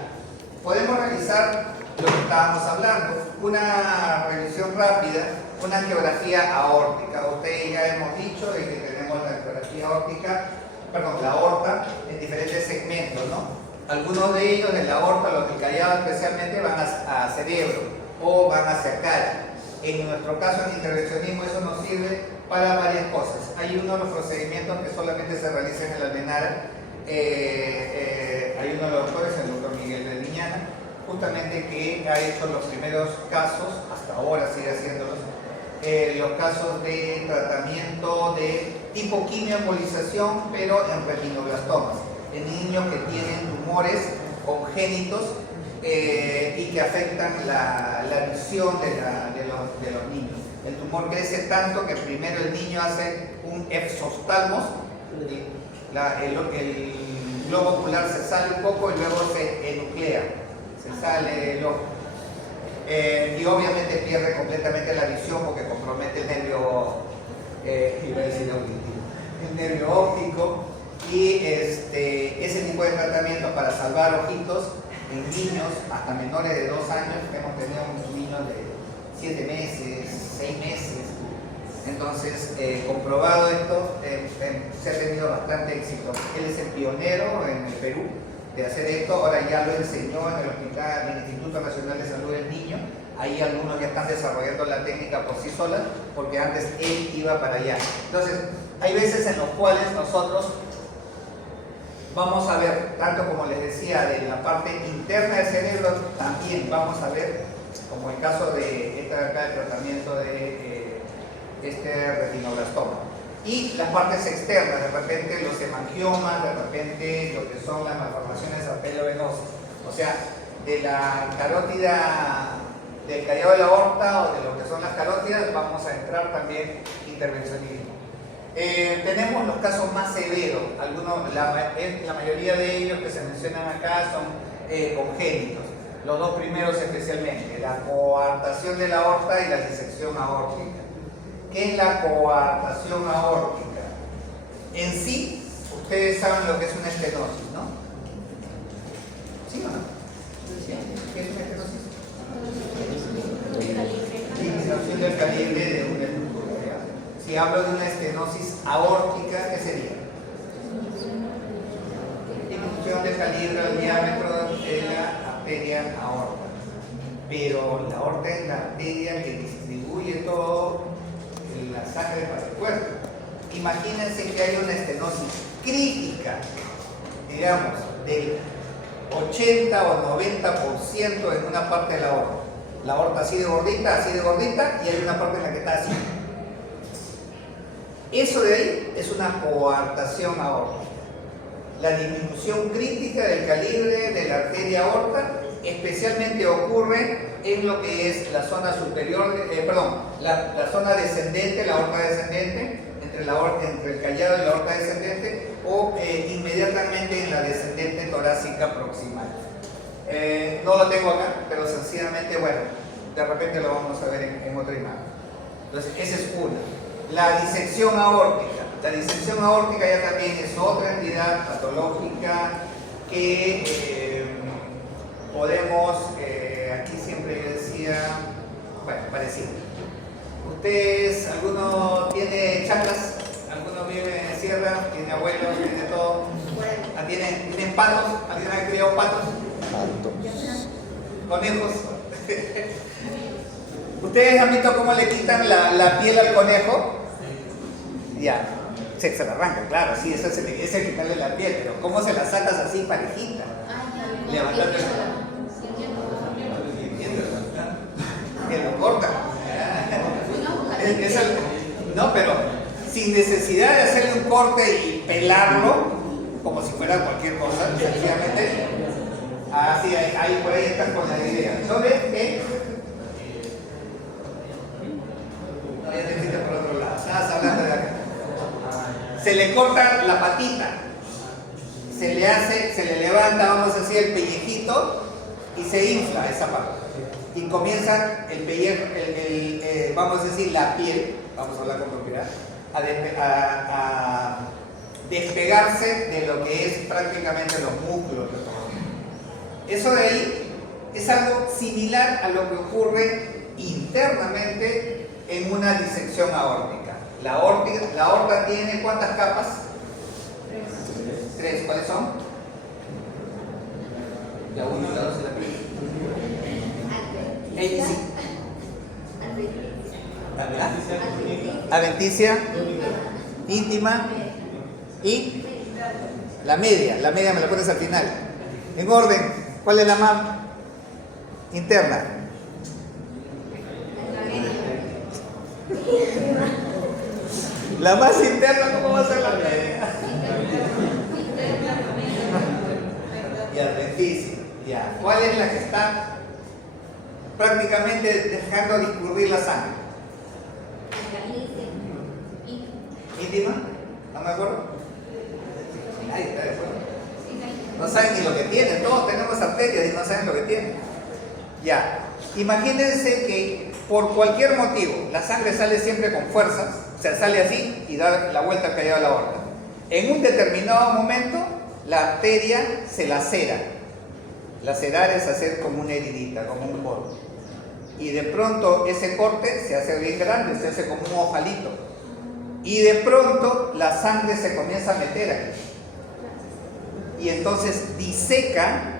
Podemos realizar lo que estábamos hablando, una revisión rápida, una angiografía aórtica. Ustedes ya hemos dicho que tenemos la angiografía aórtica, la aorta en diferentes segmentos, ¿no? Algunos de ellos de la aorta, los del callado especialmente, van a cerebro o van hacia cara. En nuestro caso en intervencionismo eso nos sirve para varias cosas. Hay uno de los procedimientos que solamente se realiza en el Almenara. Hay uno de los doctores, el doctor Miguel de Liñana, justamente que ha hecho los primeros casos, hasta ahora sigue haciéndolos, los casos de tratamiento de tipo quimioembolización, pero en retinoblastomas, en niños que tienen tumores congénitos y que afectan la visión de los niños. El tumor crece tanto que primero el niño hace un exoftalmos, el globo ocular se sale un poco y luego se enuclea. Se sale el ojo y obviamente pierde completamente la visión porque compromete el nervio el nervio óptico y ese tipo de tratamiento para salvar ojitos en niños hasta menores de 2 años. Hemos tenido niños de 7 meses, 6 meses. Entonces, comprobado esto, se ha tenido bastante éxito. Él es el pionero en el Perú de hacer esto, ahora ya lo enseñó en el hospital, en el Instituto Nacional de Salud del Niño. Ahí algunos ya están desarrollando la técnica por sí solas, porque antes él iba para allá. Entonces, hay veces en los cuales nosotros vamos a ver, tanto como les decía, de la parte interna del cerebro, también vamos a ver, como el caso de el tratamiento de retinoblastoma. Y las partes externas, de repente los hemangiomas, de repente lo que son las malformaciones arteriovenosas. O sea, de la carótida, del callado de la aorta o de lo que son las carótidas, vamos a entrar también intervencionismo. Tenemos los casos más severos, la mayoría de ellos que se mencionan acá son congénitos. Los dos primeros especialmente, la coartación de la aorta y la disección aórtica. ¿Qué es la coartación aórtica? En sí, ustedes saben lo que es una estenosis, ¿no? ¿Sí o no? ¿Qué es una estenosis? Disminución del calibre de una estructura. Si hablo de una estenosis aórtica, ¿qué sería? Disminución del calibre del diámetro de la arteria aorta. Pero la aorta es la arteria que distribuye todo la sangre para el cuerpo. Imagínense que hay una estenosis crítica, digamos, del 80 o 90% en una parte de la aorta. La aorta así de gordita, y hay una parte en la que está así. Eso de ahí es una coartación aórtica. La disminución crítica del calibre de la arteria aorta especialmente ocurre en lo que es la zona superior, la zona descendente, la aorta descendente, entre el callado y la aorta descendente, o inmediatamente en la descendente torácica proximal. No lo tengo acá, pero sencillamente, bueno, de repente lo vamos a ver en otra imagen. Entonces, esa es una. La disección aórtica. La disección aórtica ya también es otra entidad patológica que podemos, aquí siempre yo decía, bueno, parecido. ¿Ustedes, alguno tiene chacras? ¿Alguno vive en sierra? ¿Tiene abuelos? ¿Tiene todo? ¿Tienen patos? ¿Alguien ha criado patos? Patos. ¿Conejos? ¿Ustedes han visto cómo le quitan la piel al conejo? Ya, se la arranca, claro, sí, eso es quitarle la piel, pero ¿cómo se la sacas así parejita? Levantando que lo corta. No, pero sin necesidad de hacerle un corte y pelarlo, como si fuera cualquier cosa, sencillamente. Así, ahí por ahí están con la idea. ¿No ves que? No, ya te fuiste por otro lado. Estabas hablando de acá. Se le corta la patita, se le levanta, vamos a decir, el pellejito y se infla esa parte. Y comienza el pellejo, vamos a decir, la piel, vamos a hablar con propiedad, a despegarse de lo que es prácticamente los músculos. Eso de ahí es algo similar a lo que ocurre internamente en una disección aórtica. La aorta tiene ¿cuántas capas? Tres. ¿Cuáles son? La 1, la 2 y la 3. Adventicia, íntima y la media. La media me la pones al final. En orden, ¿cuál es la más interna? La más interna, ¿cómo va a ser la media? Y adventicia. Ya. ¿Cuál es la que está prácticamente dejando discurrir la sangre? ¿Íntima? ¿Están de acuerdo? Nadie está de acuerdo. No saben ni lo que tienen. Todos tenemos arterias y no saben lo que tienen. Ya. Imagínense que por cualquier motivo la sangre sale siempre con fuerza, o sea, sale así y da la vuelta al callado de la aorta. En un determinado momento la arteria se lacera. Lacerar es hacer como una heridita, como un corte. Y de pronto ese corte se hace bien grande, se hace como un ojalito. Y de pronto la sangre se comienza a meter aquí. Y entonces diseca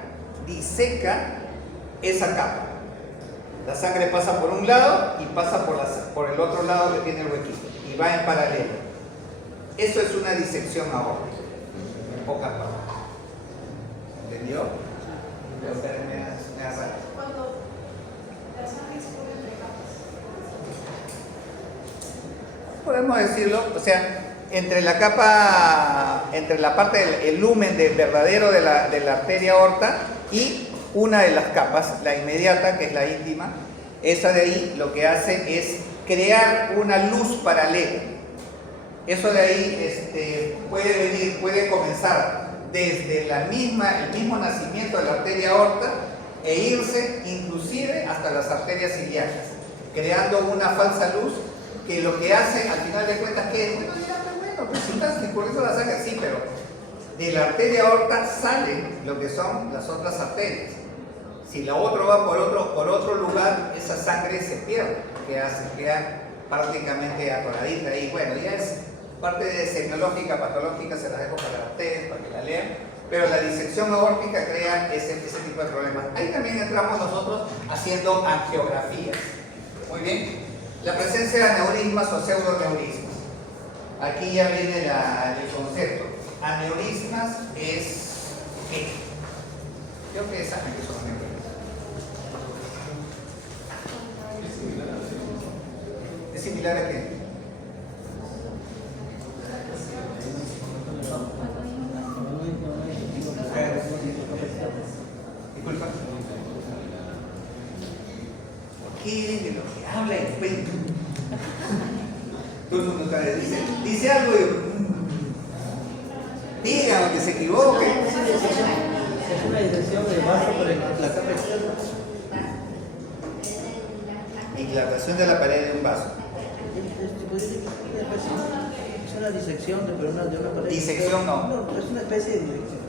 esa capa. La sangre pasa por un lado y pasa por el otro lado que tiene el huequito. Y va en paralelo. Eso es una disección aórtica. En pocas palabras. ¿Entendió? Cuando la sangre escurre entre capas. Podemos decirlo, o sea, entre la parte del lumen verdadero de la arteria aorta y una de las capas, la inmediata, que es la íntima, esa de ahí lo que hace es crear una luz paralela. Eso de ahí puede comenzar desde el mismo nacimiento de la arteria aorta e irse inclusive hasta las arterias iliacas, creando una falsa luz que lo que hace al final de cuentas que es, bueno, pues si estás discurriendo la sangre, sí, pero de la arteria aorta salen lo que son las otras arterias. Si la otra va por otro lugar, esa sangre se pierde, queda prácticamente atoradita ahí. Bueno, ya es parte de semiológica, patológica, se la dejo para ustedes, para que la lean, pero la disección aórtica crea ese tipo de problemas. Ahí también entramos nosotros haciendo angiografías. Muy bien. La presencia de aneurismas o pseudoneurismas. Aquí ya viene el concepto. Aneurismas es ¿qué? Creo que saben que son aneurismas. ¿Similar a qué? Disculpa. ¿Por qué de lo que habla el cuento? Todo el mundo dice algo y diga, aunque se equivoque. Es una dirección de vaso por la capa externa. Dilatación de la pared de un vaso. Es una disección de una pared. Disección no. No, es una especie de dirección.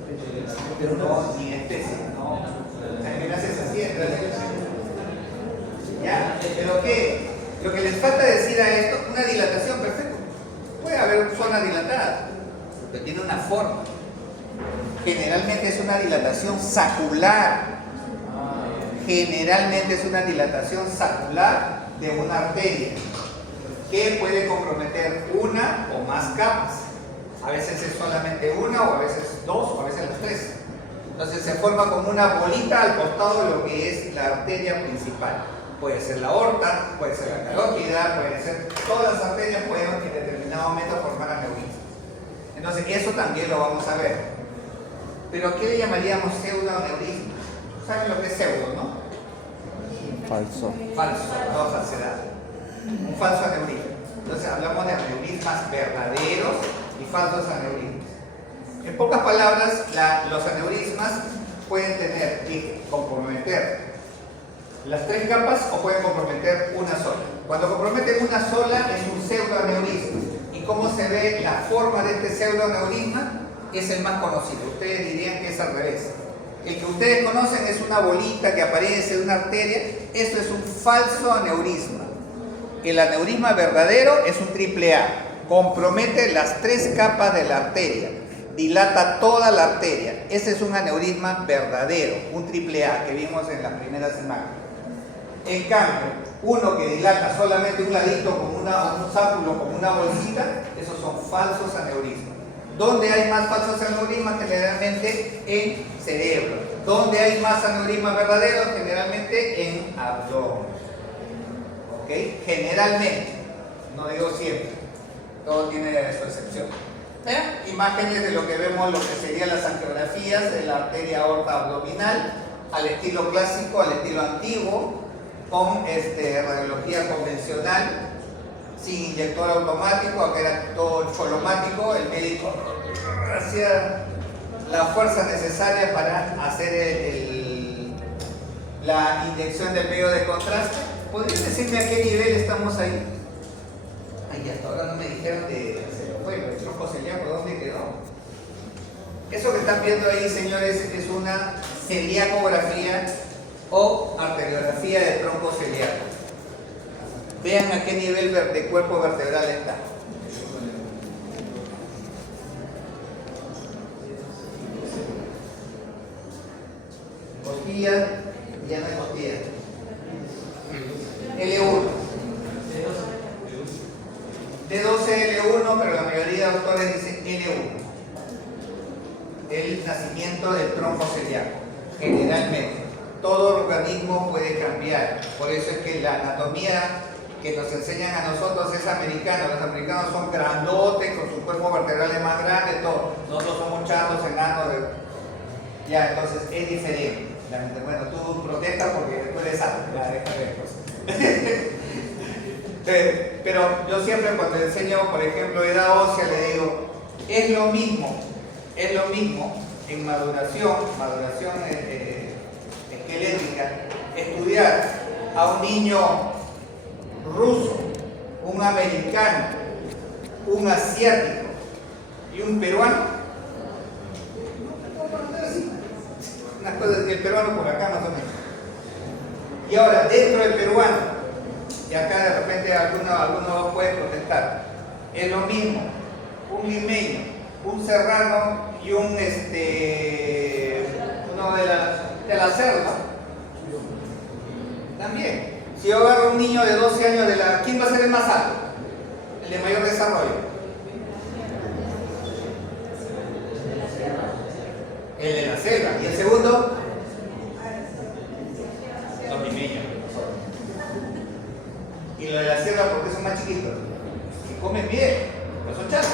Pero no, ni especie, no. También haces así, entonces. Ya, pero ¿qué? Lo que les falta decir a esto, una dilatación, perfecto. Puede haber zona dilatada, pero tiene una forma. Generalmente es una dilatación sacular. Generalmente es una dilatación sacular de una arteria que puede comprometer una o más capas. A veces es solamente una, o a veces dos, o a veces las tres. Entonces se forma como una bolita al costado de lo que es la arteria principal. Puede ser la aorta, puede ser la carótida, puede ser... Todas las arterias pueden en determinado momento formar aneurismas. Entonces eso también lo vamos a ver. Pero ¿qué le llamaríamos pseudoaneurisma? ¿Saben lo que es pseudo, no? Falso. Falso, no falsedad. Un falso aneurisma. Entonces hablamos de aneurismas verdaderos y falsos aneurismas. En pocas palabras, los aneurismas pueden tener y comprometer las tres capas o pueden comprometer una sola. Cuando comprometen una sola es un pseudoaneurisma. ¿Y cómo se ve la forma de este pseudoaneurisma? Es el más conocido. Ustedes dirían que es al revés. El que ustedes conocen es una bolita que aparece de una arteria. Esto es un falso aneurisma. El aneurisma verdadero es un AAA. Compromete las tres capas de la arteria. Dilata toda la arteria. Ese es un aneurisma verdadero, un AAA que vimos en las primeras imágenes. En cambio, uno que dilata solamente un ladito como un sáculo, como una bolsita, esos son falsos aneurismas. ¿Dónde hay más falsos aneurismas? Generalmente en cerebro. ¿Dónde hay más aneurismas verdaderos? Generalmente en abdomen. ¿Ok? Generalmente, no digo siempre, todo tiene su excepción. Imágenes de lo que vemos, lo que serían las angiografías de la arteria aorta abdominal, al estilo clásico, al estilo antiguo, con radiología convencional, sin inyector automático. Acá era todo cholomático, el médico hacía la fuerza necesaria para hacer la inyección del medio de contraste. ¿Podrían decirme a qué nivel estamos ahí? Ay, hasta ahora no me dijeron de el tronco celíaco, ¿dónde quedó? Eso que están viendo ahí, señores, es una celiacografía o arteriografía de tronco celíaco. Vean a qué nivel de cuerpo vertebral está. Costilla, ya no hay costilla. L1. D12L1, pero la mayoría de autores dicen L1. El nacimiento del tronco celíaco, generalmente. Todo organismo puede cambiar. Por eso es que la anatomía que nos enseñan a nosotros es americana. Los americanos son grandotes, con sus cuerpos vertebrales más grandes, todo. Nosotros somos chatos, enanos. Ya, entonces es diferente. Bueno, tú protestas porque tú eres alto. Ya, déjame ver cosas. Pero yo siempre cuando enseño, por ejemplo, edad ósea, le digo, es lo mismo en maduración esquelética, estudiar a un niño ruso, un americano, un asiático y un peruano. Unas cosas que el peruano por acá más o menos. Y ahora, dentro del peruano, y acá de repente alguno puede protestar, es lo mismo un limeño, un serrano y uno de la selva. También, si yo agarro un niño de 12 años ¿quién va a ser el más alto? El de mayor desarrollo. El de la selva. ¿Y el segundo? Los limeños. Y Y lo de la sierra, ¿por qué son más chiquitos? Que comen bien, no son chacos.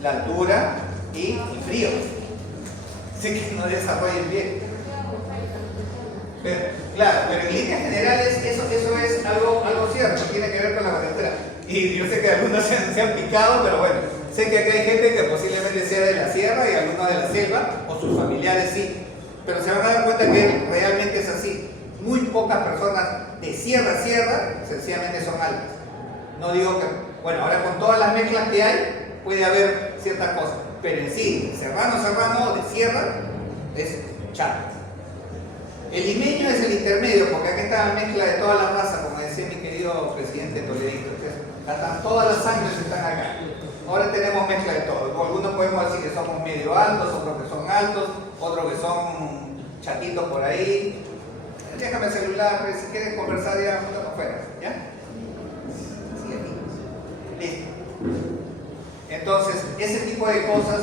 La altura y el frío. Así que no desarrollen bien. Pero, claro, pero en líneas generales eso es algo cierto, tiene que ver con la coyuntura. Y yo sé que algunos se han picado, pero bueno, sé que acá hay gente que posiblemente sea de la sierra y algunos de la selva, o sus familiares sí. Pero se van a dar cuenta que realmente es así. Muy pocas personas de sierra a sierra sencillamente son altas. No digo que, bueno, ahora con todas las mezclas que hay, puede haber ciertas cosas. Pero en sí, serrano de sierra, es chaco. El limeño es el intermedio, porque acá está la mezcla de todas las razas, como decía mi querido presidente Toledito. Todas las sangres están acá. Ahora tenemos mezcla de todo. Algunos podemos decir que somos medio altos, otros que son altos, otros que son chatitos por ahí. Déjame el celular, si quieres conversar ya, estamos afuera. ¿Ya? Sí, aquí. Listo. Entonces, ese tipo de cosas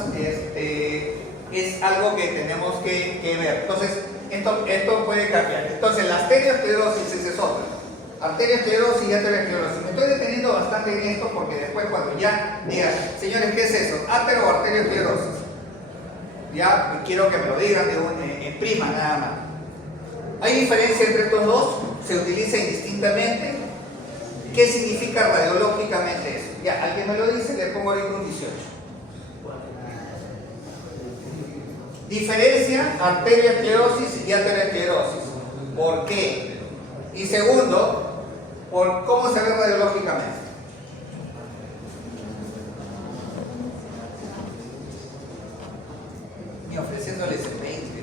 es algo que tenemos que ver. Entonces, esto puede cambiar. Entonces, la arteriosclerosis es otra. Arteriosclerosis y aterosclerosis. Me estoy deteniendo bastante en esto porque después cuando ya digan, señores, ¿qué es eso? ¿Atero o arteriosclerosis? Ya quiero que me lo digan en prima nada más. ¿Hay diferencia entre estos dos? ¿Se utiliza indistintamente? ¿Qué significa radiológicamente eso? Ya, al que me lo dice le pongo ahorita un 18. Diferencia arteriosclerosis y aterosclerosis. ¿Por qué? Y segundo, por cómo se ve radiológicamente. Ni ofreciéndoles el 20.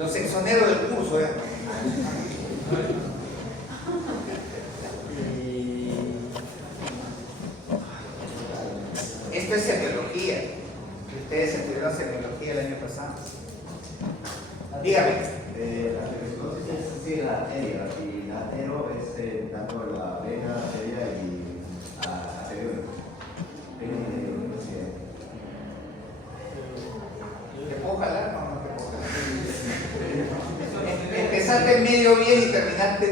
Los exoneros del curso, ¿eh? Esto es semiología. Ustedes estudiaron semiología el año pasado. Dígame. La aterosclerosis es sí, la arteria, y la atero es tanto la vena, arteria y arteriol. ¿Te puedo jalar? No, no te puedo jalar. Empezaste medio bien y terminaste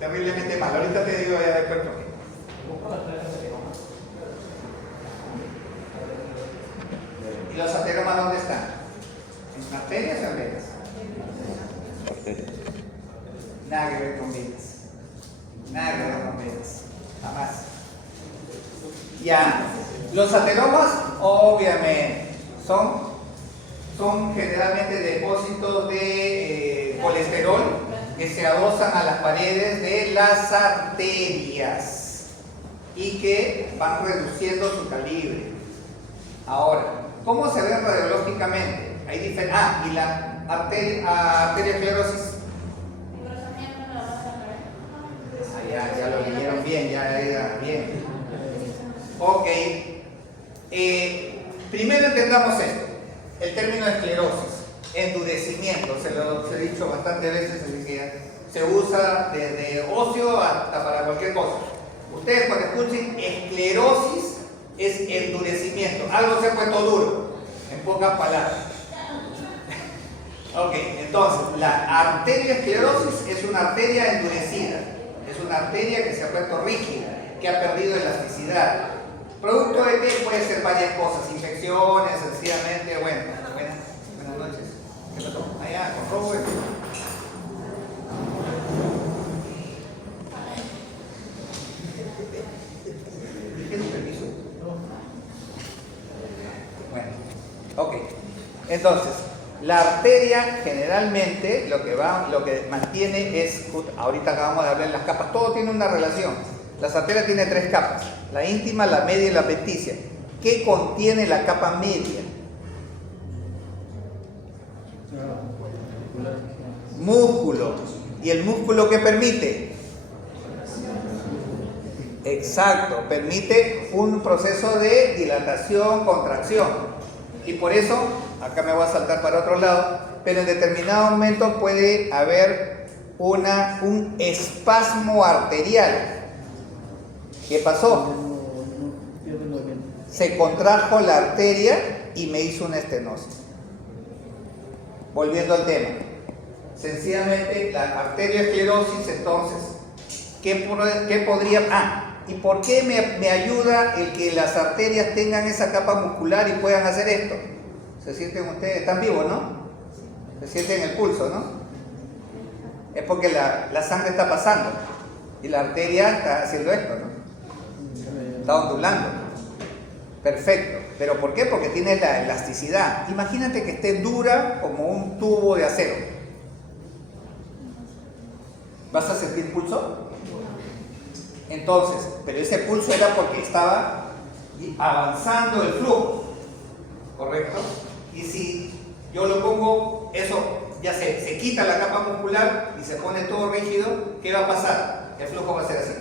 terriblemente mal. Ahorita te digo ya después por qué. ¿Y los ateromas dónde están? ¿En arterias o en venas? Nada que ver con venas. Nada que ver con venas. Jamás. Ya. Los ateromas, obviamente, son generalmente depósitos de colesterol que se adosan a las paredes de las arterias y que van reduciendo su calibre. Ahora, ¿cómo se ve radiológicamente? Hay diferentes. Y la arteriosclerosis. Ya lo leyeron bien, ya era bien. Ok. Primero entendamos esto. El término esclerosis, endurecimiento, se lo he dicho bastantes veces, así que se usa desde óseo hasta para cualquier cosa. Ustedes cuando escuchen esclerosis es endurecimiento, algo se ha puesto duro, en pocas palabras. Ok, entonces la arteriosclerosis es una arteria endurecida, es una arteria que se ha puesto rígida, que ha perdido elasticidad. ¿Producto de qué? Puede ser varias cosas, infecciones, sencillamente, buenas noches. ¿Qué pasó? Allá, con robo. ¿Tienes permiso? Bueno, ok. Entonces, la arteria generalmente lo que mantiene es, ahorita acabamos de hablar de las capas, todo tiene una relación. Las arterias tienen 3 capas, la íntima, la media y la adventicia. ¿Qué contiene la capa media? Músculo. ¿Y el músculo qué permite? Exacto, permite un proceso de dilatación, contracción. Y por eso, acá me voy a saltar para otro lado, pero en determinado momento puede haber un espasmo arterial. ¿Qué pasó? Se contrajo la arteria y me hizo una estenosis. Volviendo al tema. Sencillamente, la arteriosclerosis entonces ¿Qué podría...? ¿Y por qué me ayuda el que las arterias tengan esa capa muscular y puedan hacer esto? ¿Se sienten ustedes? Están vivos, ¿no? Se sienten el pulso, ¿no? Es porque la sangre está pasando y la arteria está haciendo esto, ¿no? Está ondulando. Perfecto. ¿Pero por qué? Porque tiene la elasticidad. Imagínate que esté dura como un tubo de acero. ¿Vas a sentir pulso? Entonces, pero ese pulso era porque estaba avanzando el flujo, ¿correcto? Y si yo lo pongo, eso ya se quita la capa muscular y se pone todo rígido, ¿qué va a pasar? El flujo va a ser así.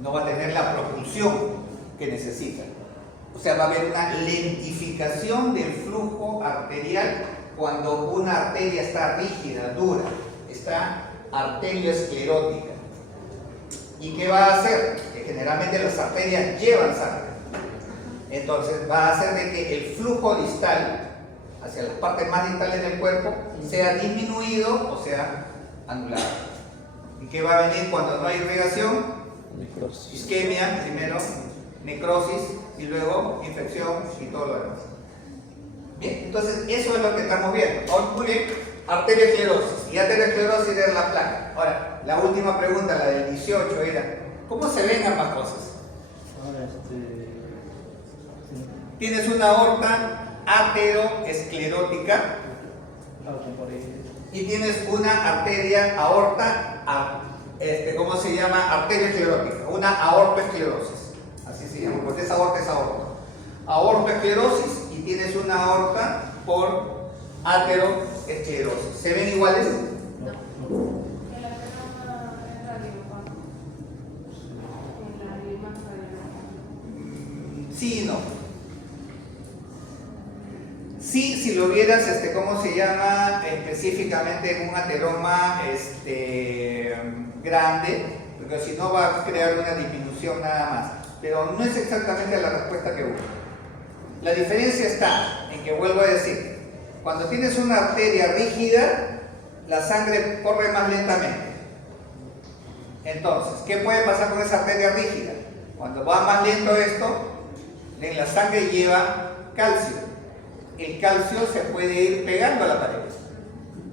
No va a tener la propulsión que necesita. O sea, va a haber una lentificación del flujo arterial cuando una arteria está rígida, dura, está arterioesclerótica. ¿Y qué va a hacer? Que generalmente las arterias llevan sangre. Entonces va a hacer de que el flujo distal hacia las partes más distales del cuerpo sea disminuido o sea anulado. ¿Y qué va a venir cuando no hay irrigación? Necrosis. Isquemia primero, necrosis y luego infección y todo lo demás. Bien, entonces eso es lo que estamos viendo. Ahora, muy bien, arteriosclerosis. Y arteriosclerosis era la placa. Ahora, la última pregunta, la del 18, era ¿cómo se ven ambas cosas? Ahora, Tienes una aorta ateroesclerótica por ahí. y tienes una arteria aorta, ¿cómo se llama? Arterioesclerótica, una aortoesclerosis. Así se llama, porque esa aorta es aorta. Aortoesclerosis y tienes una aorta por ateroesclerosis. ¿Se ven iguales? En la cara es radiopata. En la imagen radiopata. Sí y no. Sí, si lo vieras, ¿cómo se llama? Específicamente en un ateroma grande, porque si no va a crear una disminución nada más. Pero no es exactamente la respuesta que busco. La diferencia está en que, vuelvo a decir, cuando tienes una arteria rígida, la sangre corre más lentamente. Entonces, ¿qué puede pasar con esa arteria rígida? Cuando va más lento esto, en la sangre lleva calcio. El calcio se puede ir pegando a la pared.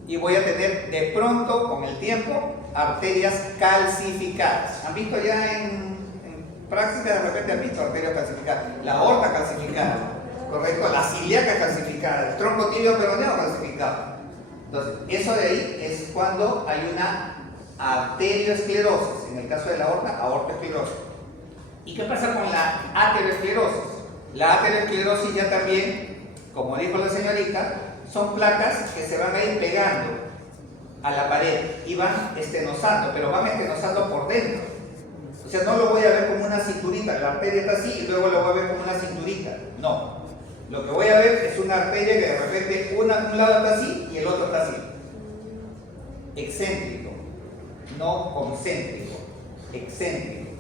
Y voy a tener de pronto, con el tiempo, arterias calcificadas. ¿Han visto ya en práctica, de repente han visto arterias calcificadas? La aorta calcificada, ¿correcto? La ilíaca calcificada, el tronco tibio peroneo calcificado. Entonces, eso de ahí es cuando hay una arterioesclerosis. En el caso de la aorta, aortoesclerosis. ¿Y qué pasa con la ateroesclerosis? La ateroesclerosis ya también, como dijo la señorita, son placas que se van a ir pegando a la pared y van estenosando, pero van estenosando por dentro. O sea, no lo voy a ver como una cinturita, la arteria está así y luego lo voy a ver como una cinturita. No. Lo que voy a ver es una arteria que de repente un lado está así y el otro está así. Excéntrico, no concéntrico, excéntrico.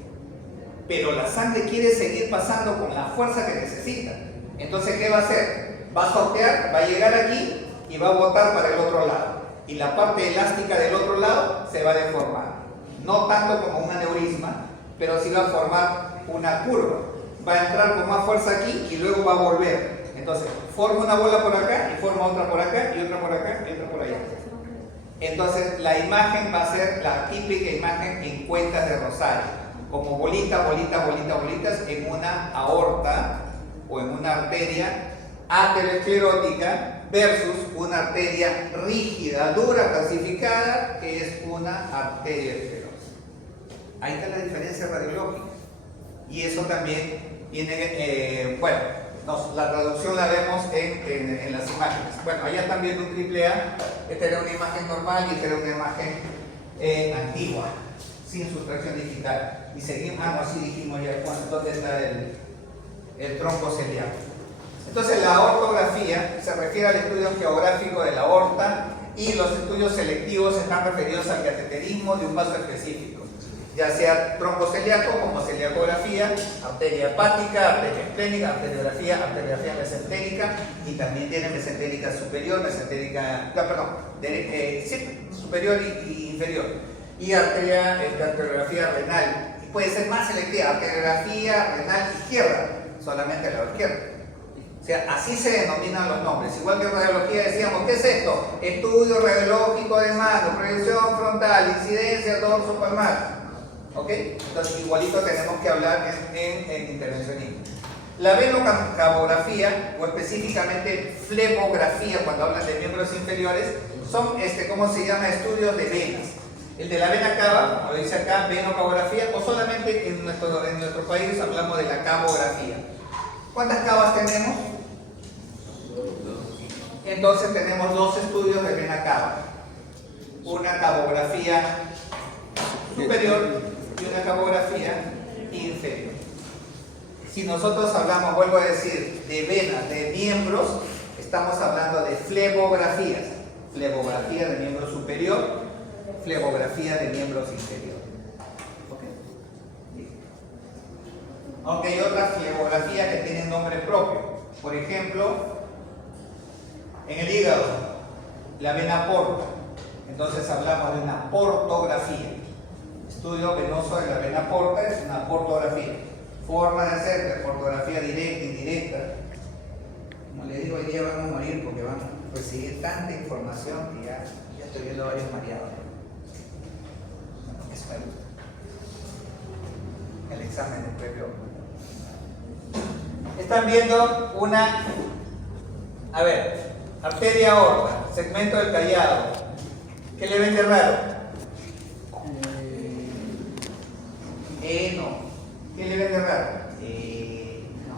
Pero la sangre quiere seguir pasando con la fuerza que necesita. Entonces, ¿qué va a hacer? Va a sortear, va a llegar aquí y va a botar para el otro lado. Y la parte elástica del otro lado se va a deformar. No tanto como un aneurisma, pero sí va a formar una curva. Va a entrar con más fuerza aquí y luego va a volver. Entonces, forma una bola por acá y forma otra por acá y otra por acá y otra por allá. Entonces, la imagen va a ser la típica imagen en cuentas de rosario. Como bolitas en una aorta o en una arteria ateroesclerótica versus una arteria rígida, dura, calcificada, que es una arterioesclerosis. Ahí está la diferencia radiológica. Y eso también viene, la traducción la vemos en las imágenes. Bueno, allá están viendo un AAA. Esta era una imagen normal y esta era una imagen antigua, sin sustracción digital. Y seguimos, así dijimos ya, ¿dónde está el tronco celíaco? Entonces, la ortografía se refiere al estudio geográfico de la aorta y los estudios selectivos están referidos al cateterismo de un vaso específico, ya sea tronco celíaco como celiacografía, arteria hepática, arteria esplénica, arteriografía mesentérica, y también tiene mesentérica superior, superior y inferior. y arteriografía renal. Y puede ser más selectiva, arteriografía renal izquierda, solamente el lado izquierdo. O sea, así se denominan los nombres. Igual que radiología decíamos, ¿qué es esto? Estudio radiológico de mano, proyección frontal, incidencia dorso palmar. ¿Ok? Entonces igualito tenemos que hablar en intervencionismo. La venocabografía, o específicamente flebografía, cuando hablan de miembros inferiores, son, ¿cómo se llama? Estudios de venas. El de la vena cava, como dice acá, venocabografía, o solamente en nuestro país hablamos de la cabografía. ¿Cuántas cavas tenemos? Entonces tenemos dos estudios de vena cava. Una cabografía superior y una cabografía inferior. Si nosotros hablamos, vuelvo a decir, de venas, de miembros, estamos hablando de flebografías. Flebografía de miembro superior, flebografía de miembros inferiores. ¿Okay? Aunque hay otras flebografías que tienen nombre propio. Por ejemplo, en el hígado, la vena porta. Entonces hablamos de una portografía. Estudio venoso de la vena porta es una portografía. Forma de hacer portografía directa, indirecta. Como les digo, hoy día van a morir porque van a recibir tanta información que ya estoy viendo varios mareados. Eso me gusta. El examen de previo. Están viendo una, a ver, arteria aorta, segmento del callado. ¿Qué le ven de raro? No. ¿Qué le ven de raro? No.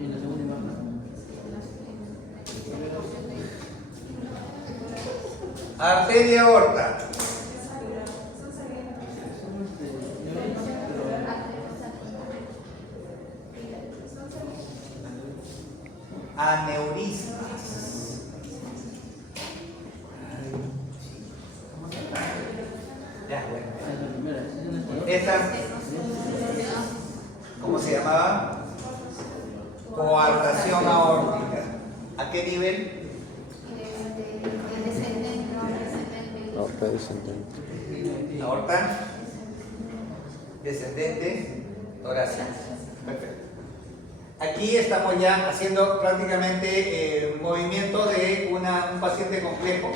En la segunda imagen. Arteria aorta. Aneurismas. Ya, bueno. Esta, ¿cómo se llamaba? Coartación aórtica. ¿A qué nivel? Aorta descendente. Aorta descendente torácica. Perfecto. Aquí estamos ya haciendo prácticamente un movimiento de un paciente complejo.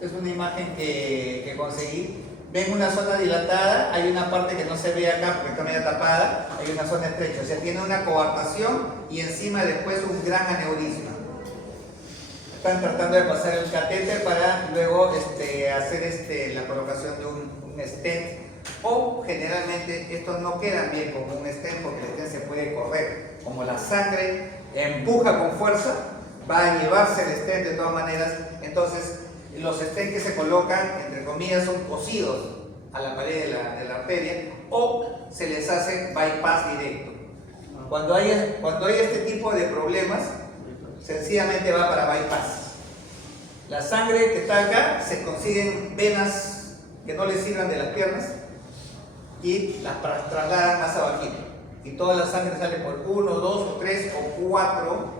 Es una imagen que conseguí. Ven una zona dilatada, hay una parte que no se ve acá porque está medio tapada, hay una zona estrecha, o sea, tiene una coartación y encima después un gran aneurisma. Están tratando de pasar el catéter para luego hacer la colocación de un stent, o generalmente estos no quedan bien como un stent porque el stent se puede correr. Como la sangre empuja con fuerza, va a llevarse el stent de todas maneras. Entonces los stents que se colocan, entre comillas, son cosidos a la pared de la arteria, o se les hace bypass directo. Cuando hay este tipo de problemas, sencillamente va para bypass. La sangre que está acá, se consiguen venas que no les sirvan de las piernas y las trasladan más abajito. Y toda la sangre sale por 1, 2 o 3 o 4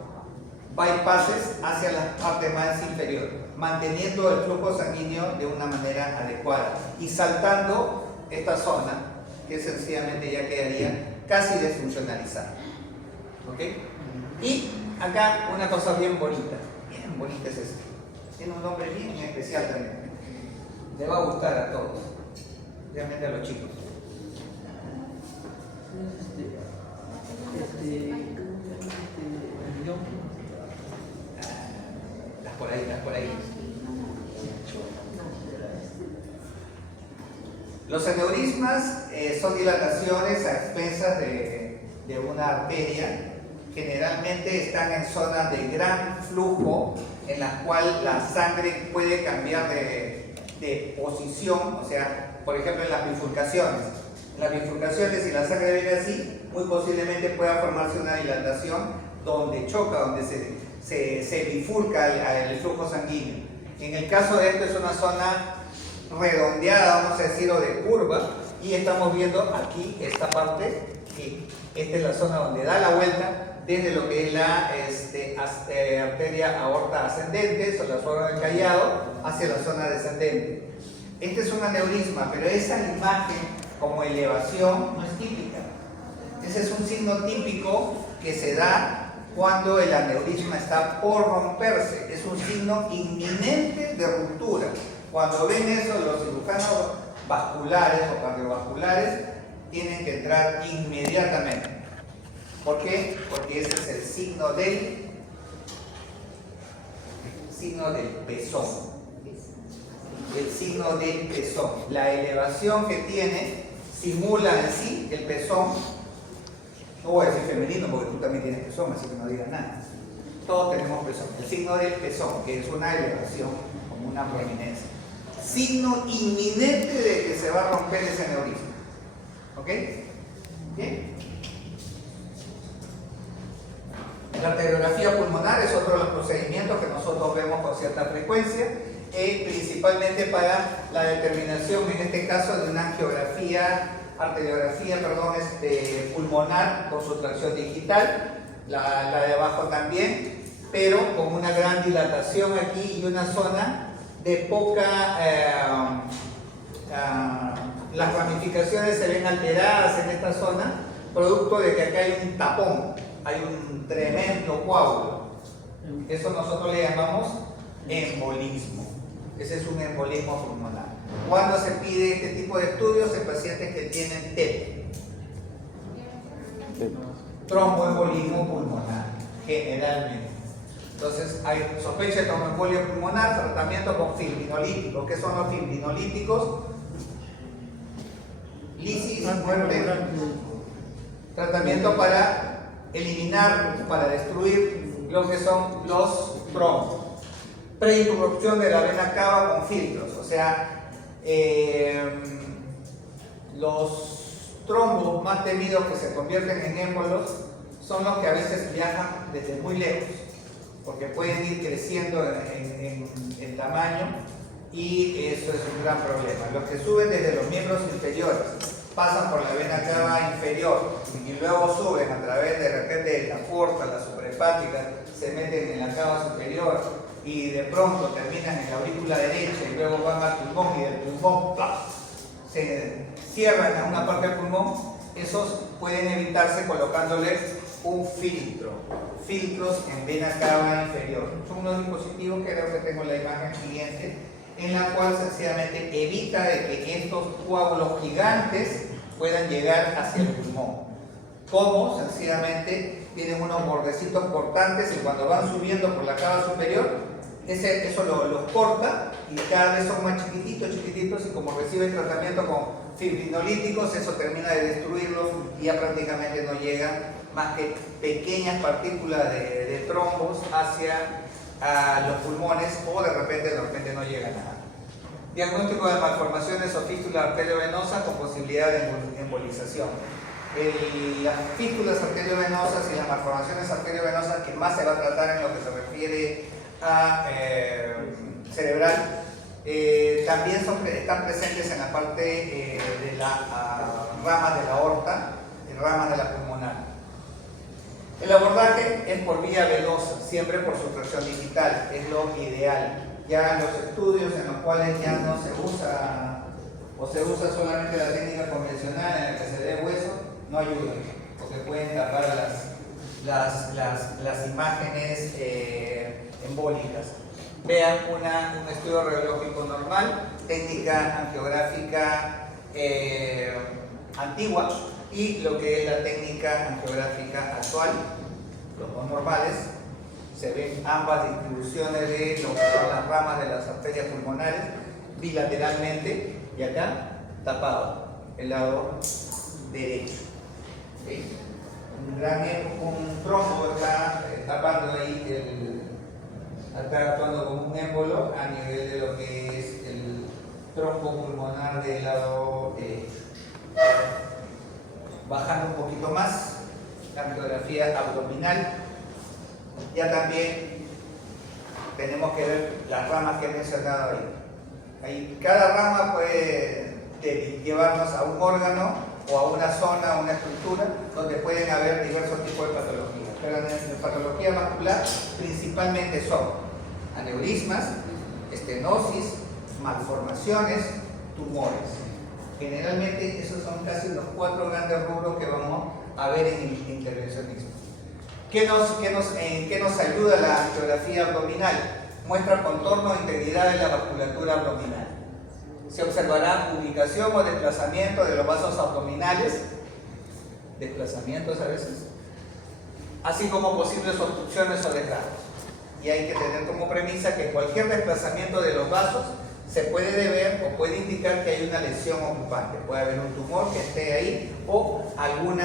bypasses hacia la parte más inferior, manteniendo el flujo sanguíneo de una manera adecuada y saltando esta zona que sencillamente ya quedaría casi desfuncionalizada. ¿Ok? Y acá una cosa bien bonita es esta. Tiene un nombre bien especial también. Le va a gustar a todos, realmente a los chicos. Las por ahí. Los aneurismas son dilataciones a expensas de una arteria. Generalmente están en zonas de gran flujo en las cuales la sangre puede cambiar de posición, o sea, por ejemplo en las bifurcaciones. En las bifurcaciones, si la sangre viene así, muy posiblemente pueda formarse una dilatación donde choca, donde se bifurca el flujo sanguíneo. En el caso de esto es una zona redondeada, vamos a decir, o de curva, y estamos viendo aquí esta parte, que esta es la zona donde da la vuelta, desde lo que es la arteria aorta ascendente, o la zona del callado, hacia la zona descendente. Este es un aneurisma, pero esa imagen como elevación no es típica. Ese es un signo típico que se da cuando el aneurisma está por romperse. Es un signo inminente de ruptura. Cuando ven eso, los cirujanos vasculares o cardiovasculares tienen que entrar inmediatamente. ¿Por qué? Porque ese es el signo del pezón. El signo del pezón. La elevación que tiene simula en sí el pezón. No voy a decir femenino porque tú también tienes pezón, así que no digas nada. Todos tenemos pezón. El signo del pezón, que es una elevación, como una prominencia. Signo inminente de que se va a romper ese aneurisma. ¿Ok? Bien. La arteriografía pulmonar es otro de los procedimientos que nosotros vemos con cierta frecuencia, principalmente para la determinación, en este caso, de una arteriografía pulmonar con sustracción digital, la de abajo también, pero con una gran dilatación aquí y una zona de poca... las ramificaciones se ven alteradas en esta zona, producto de que acá hay un tapón, hay un tremendo coágulo. Eso nosotros le llamamos embolismo. Ese es un embolismo pulmonar. Cuando se pide este tipo de estudios en pacientes que tienen TEP, tromboembolismo pulmonar, generalmente. Entonces hay sospecha de tromboembolia pulmonar, tratamiento con fibrinolíticos. ¿Qué son los fibrinolíticos? Lisis, muerte, tratamiento para eliminar, para destruir lo que son los trombos. Preinterrupción de la vena cava con filtros, o sea, los trombos más temidos que se convierten en émbolos son los que a veces viajan desde muy lejos, porque pueden ir creciendo en tamaño y eso es un gran problema. Los que suben desde los miembros inferiores, pasan por la vena cava inferior y luego suben a través de repente de la porta, la suprahepática, se meten en la cava superior y de pronto terminan en la aurícula derecha y luego van al pulmón y del pulmón ¡pah!, se cierran a una parte del pulmón. Esos pueden evitarse colocándoles un filtro, filtros en vena cava inferior. Son unos dispositivos que creo que tengo en la imagen siguiente, en la cual sencillamente evita de que estos coágulos gigantes puedan llegar hacia el pulmón. Como sencillamente tienen unos bordecitos cortantes y cuando van subiendo por la cava superior, eso los corta y cada vez son más chiquititos y como reciben tratamiento con fibrinolíticos, eso termina de destruirlos y ya prácticamente no llegan más que pequeñas partículas de trombos hacia los pulmones o de repente no llega nada. Diagnóstico de malformaciones o fístula arteriovenosa con posibilidad de embolización. Las fístulas arteriovenosas y las malformaciones arteriovenosas que más se va a tratar en lo que se refiere a cerebral también están presentes en la parte de las ramas de la aorta y ramas de la pulmonar. El abordaje es por vía venosa, siempre por sustracción digital, es lo ideal. Ya los estudios en los cuales ya no se usa o se usa solamente la técnica convencional en la que se dé hueso, no ayudan, porque pueden tapar las imágenes embólicas. Vean un estudio radiológico normal, técnica angiográfica antigua y lo que es la técnica angiográfica actual, los dos normales. Se ven ambas distribuciones de lo que son las ramas de las arterias pulmonares bilateralmente y acá tapado, el lado derecho. ¿Sí? Un trombo está tapando ahí, está actuando como un émbolo a nivel de lo que es el trombo pulmonar del lado derecho. Bajando un poquito más, la angiografía abdominal. Ya también tenemos que ver las ramas que he mencionado ahí. Cada rama puede llevarnos a un órgano o a una zona, a una estructura, donde pueden haber diversos tipos de patologías. pero en la patología vascular principalmente son aneurismas, estenosis, malformaciones, tumores. Generalmente esos son casi los 4 grandes rubros que vamos a ver en el intervencionismo. ¿En qué nos ayuda la angiografía abdominal? Muestra contorno e integridad de la vasculatura abdominal. Se observará ubicación o desplazamiento de los vasos abdominales, desplazamientos a veces, así como posibles obstrucciones o desgarros. Y hay que tener como premisa que cualquier desplazamiento de los vasos se puede deber o puede indicar que hay una lesión ocupante. Puede haber un tumor que esté ahí o algún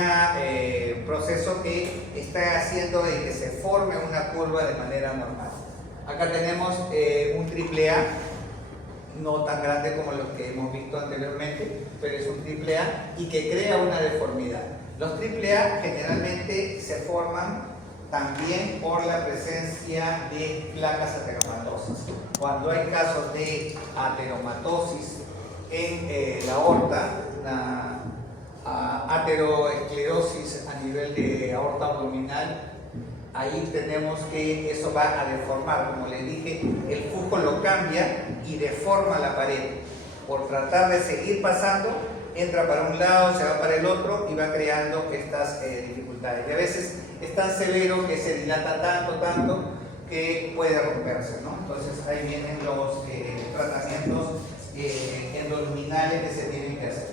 proceso que está haciendo de que se forme una curva de manera normal. Acá tenemos un AAA, no tan grande como los que hemos visto anteriormente, pero es un AAA y que crea una deformidad. Los AAA generalmente se forman también por la presencia de placas ateromatosas. Cuando hay casos de ateromatosis en la aorta, ateroesclerosis a nivel de aorta abdominal, ahí tenemos que eso va a deformar. Como les dije, el flujo lo cambia y deforma la pared. Por tratar de seguir pasando, entra para un lado, se va para el otro y va creando estas dificultades. Y a veces es tan severo que se dilata tanto que puede romperse, ¿no? Entonces ahí vienen los tratamientos endoluminales que se tienen que hacer.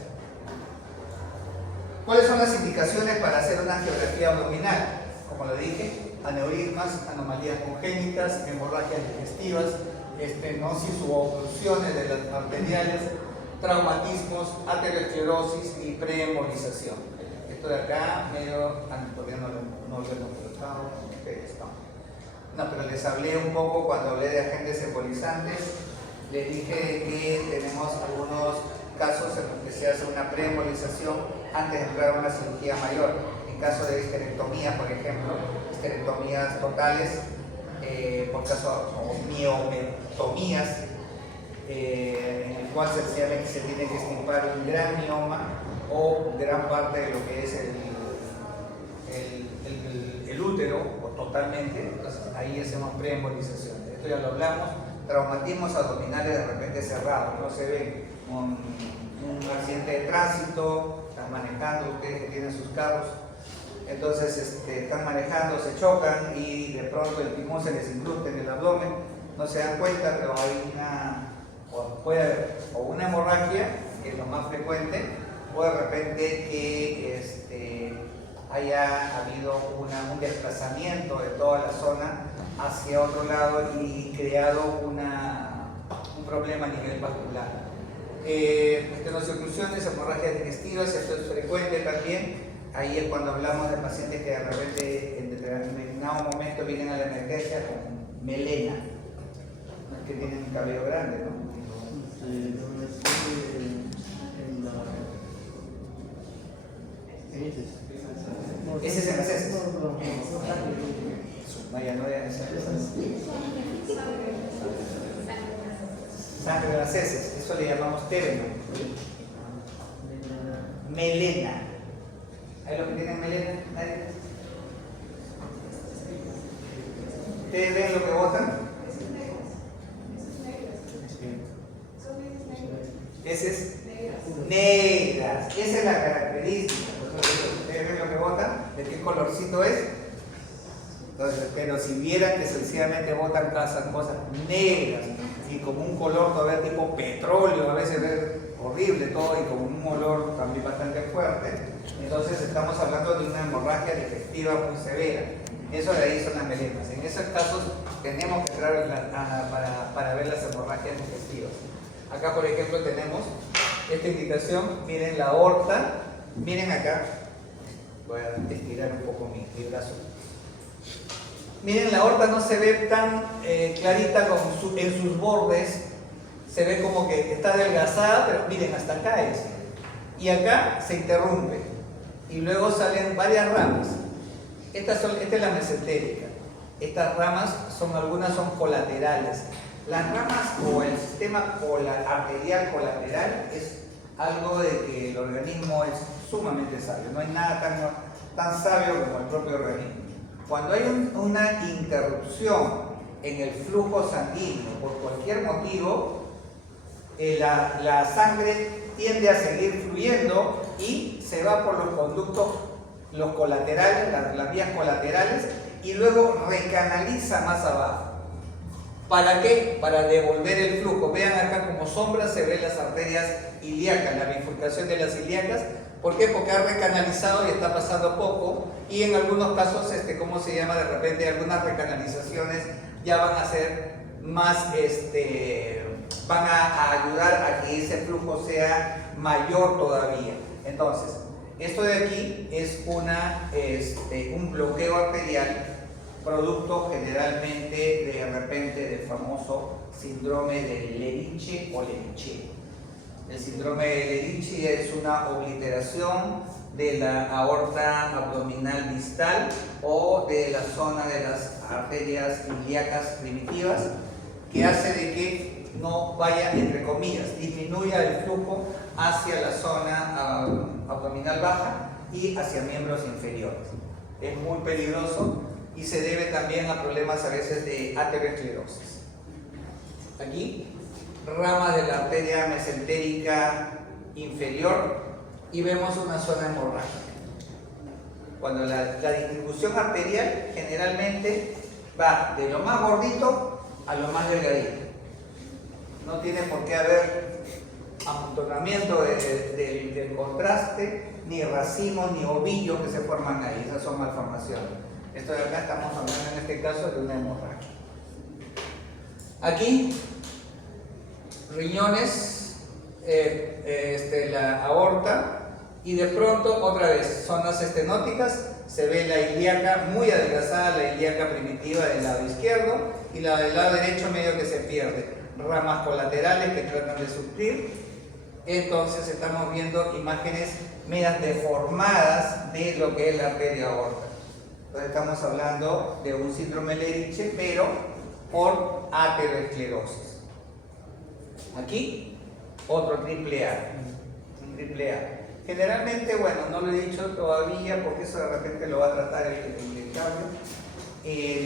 ¿Cuáles son las indicaciones para hacer una angiografía abdominal? Como lo dije, aneurismas, anomalías congénitas, hemorragias digestivas, estenosis u oclusiones de las arteriales, traumatismos, aterosclerosis y preembolización. Esto de acá, todavía no lo hemos tratado. No, pero les hablé un poco cuando hablé de agentes embolizantes. Les dije que tenemos algunos casos en los que se hace una preembolización antes de entrar a una cirugía mayor. En caso de histerectomía, por ejemplo, histerectomías totales, por caso o miometomías, en el cual sencillamente se tiene que extirpar un gran mioma o gran parte de lo que es el útero, o totalmente. Entonces ahí hacemos preembolización. Esto ya lo hablamos. Traumatismos abdominales de repente cerrados, no se ve un accidente de tránsito, están manejando, ustedes que tienen sus carros, entonces están manejando, se chocan y de pronto el timón se les incrusta en el abdomen, no se dan cuenta, pero hay puede haber o una hemorragia, que es lo más frecuente, o de repente que haya habido un desplazamiento de toda la zona hacia otro lado y creado un problema a nivel vascular. Estenococlusiones, hemorragias digestivas, esto es frecuente también. Ahí es cuando hablamos de pacientes que de repente en determinado momento vienen a la emergencia con melena, no es que tienen un cabello grande, ¿no? Ese es en las heces. Vaya, no vean esa. Sangre de las heces, eso le llamamos término. Melena. ¿Hay los que tienen melena? ¿Nadie? ¿Ustedes ven lo que botan? Heces negras. Esa es la característica. ¿Ustedes ven lo que botan? ¿De qué colorcito es? Entonces, pero si vieran que sencillamente botan cosas negras y con un color todavía tipo petróleo, a veces es horrible todo y con un olor también bastante fuerte, entonces estamos hablando de una hemorragia digestiva muy severa. Eso de ahí son las melenas. En esos casos tenemos que entrar para ver las hemorragias digestivas. Acá, por ejemplo, tenemos esta indicación. Miren la aorta. Miren acá. Voy a estirar un poco mi brazo. Miren, la aorta no se ve tan clarita en sus bordes. Se ve como que está adelgazada, pero miren, hasta acá es. Y acá se interrumpe. Y luego salen varias ramas. Esta es la mesentérica. Estas ramas algunas son colaterales. Las ramas o el sistema arterial colateral es algo de que el organismo es sumamente sabio. No hay nada tan sabio como el propio organismo. Cuando hay una interrupción en el flujo sanguíneo por cualquier motivo, la sangre tiende a seguir fluyendo y se va por los conductos, los colaterales, las vías colaterales, y luego recanaliza más abajo. ¿Para qué? Para devolver el flujo. Vean acá como sombra se ven las arterias ilíacas, la bifurcación de las ilíacas. ¿Por qué? Porque ha recanalizado y está pasando poco, y en algunos casos, ¿cómo se llama? De repente algunas recanalizaciones ya van a ser más, van a ayudar a que ese flujo sea mayor todavía. Entonces, esto de aquí es un bloqueo arterial, producto generalmente de repente del famoso síndrome de Leriche o Leriche. El síndrome de Leriche es una obliteración de la aorta abdominal distal o de la zona de las arterias ilíacas primitivas, que hace de que no vaya, entre comillas, disminuya el flujo hacia la zona abdominal baja y hacia miembros inferiores. Es muy peligroso y se debe también a problemas a veces de aterosclerosis. Aquí, ramas de la arteria mesentérica inferior, y vemos una zona hemorrágica. Cuando la distribución arterial generalmente va de lo más gordito a lo más delgadito. No tiene por qué haber amontonamiento del contraste, ni racimos, ni ovillos que se forman ahí. Esas son malformaciones. Esto de acá estamos hablando en este caso de una hemorragia. Aquí, riñones, la aorta, y de pronto otra vez zonas estenóticas, se ve la ilíaca muy adelgazada, la ilíaca primitiva del lado izquierdo, y la del lado derecho medio que se pierde, ramas colaterales que tratan de suplir. Entonces estamos viendo imágenes medias deformadas de lo que es la arteria aorta. Entonces estamos hablando de un síndrome de Leriche, pero por aterosclerosis. Aquí, otro triple A. Un triple A. Generalmente, bueno, no lo he dicho todavía porque eso de repente lo va a tratar el cambio.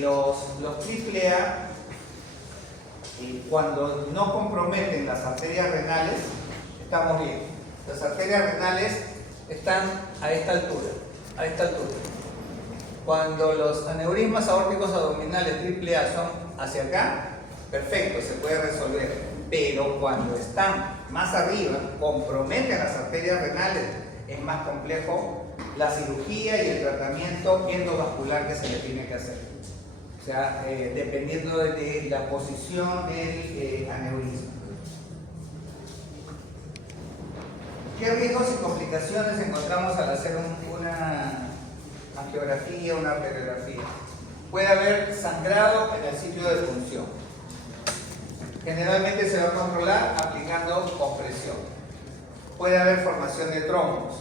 Los triple A, cuando no comprometen las arterias renales, estamos bien. Las arterias renales están a esta altura, a esta altura. Cuando los aneurismas aórticos abdominales triple A son hacia acá, perfecto, se puede resolver. Pero cuando están más arriba, comprometen las arterias renales, es más complejo la cirugía y el tratamiento endovascular que se le tiene que hacer. O sea, dependiendo de la posición del aneurisma. ¿Qué riesgos y complicaciones encontramos al hacer una angiografía, una arteriografía? Puede haber sangrado en el sitio de punción. Generalmente se va a controlar aplicando compresión. Puede haber formación de trombos.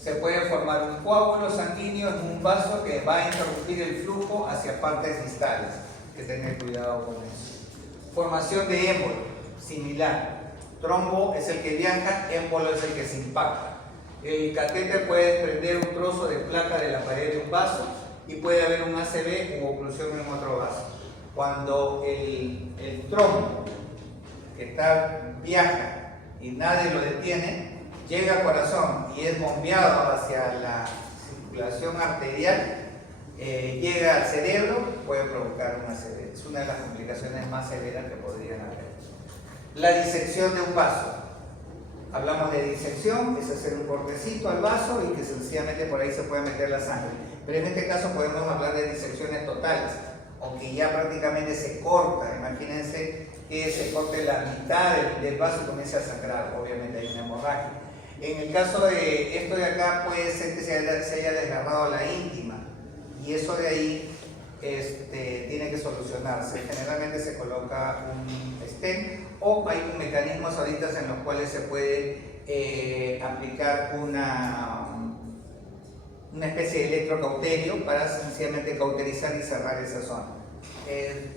Se puede formar un coágulo sanguíneo en un vaso que va a interrumpir el flujo hacia partes distales. Hay que tener cuidado con eso. Formación de émbolo, similar. Trombo es el que viaja, émbolo es el que se impacta. El catéter puede desprender un trozo de placa de la pared de un vaso y puede haber un ACV u oclusión en otro vaso. Cuando el trombo que viaja y nadie lo detiene, llega al corazón y es bombeado hacia la circulación arterial, llega al cerebro, puede provocar un ACV. Es una de las complicaciones más severas que podrían haber. La disección de un vaso. Hablamos de disección, es hacer un cortecito al vaso y que sencillamente por ahí se puede meter la sangre. Pero en este caso podemos hablar de disecciones totales, o que ya prácticamente se corta. Imagínense que se corte la mitad del vaso y comience a sangrar, obviamente hay una hemorragia. En el caso de esto de acá puede ser que se haya desgarrado la íntima, y eso de ahí tiene que solucionarse. Generalmente se coloca un stent, o hay mecanismos ahorita en los cuales se puede aplicar una especie de electrocauterio para sencillamente cauterizar y cerrar esa zona.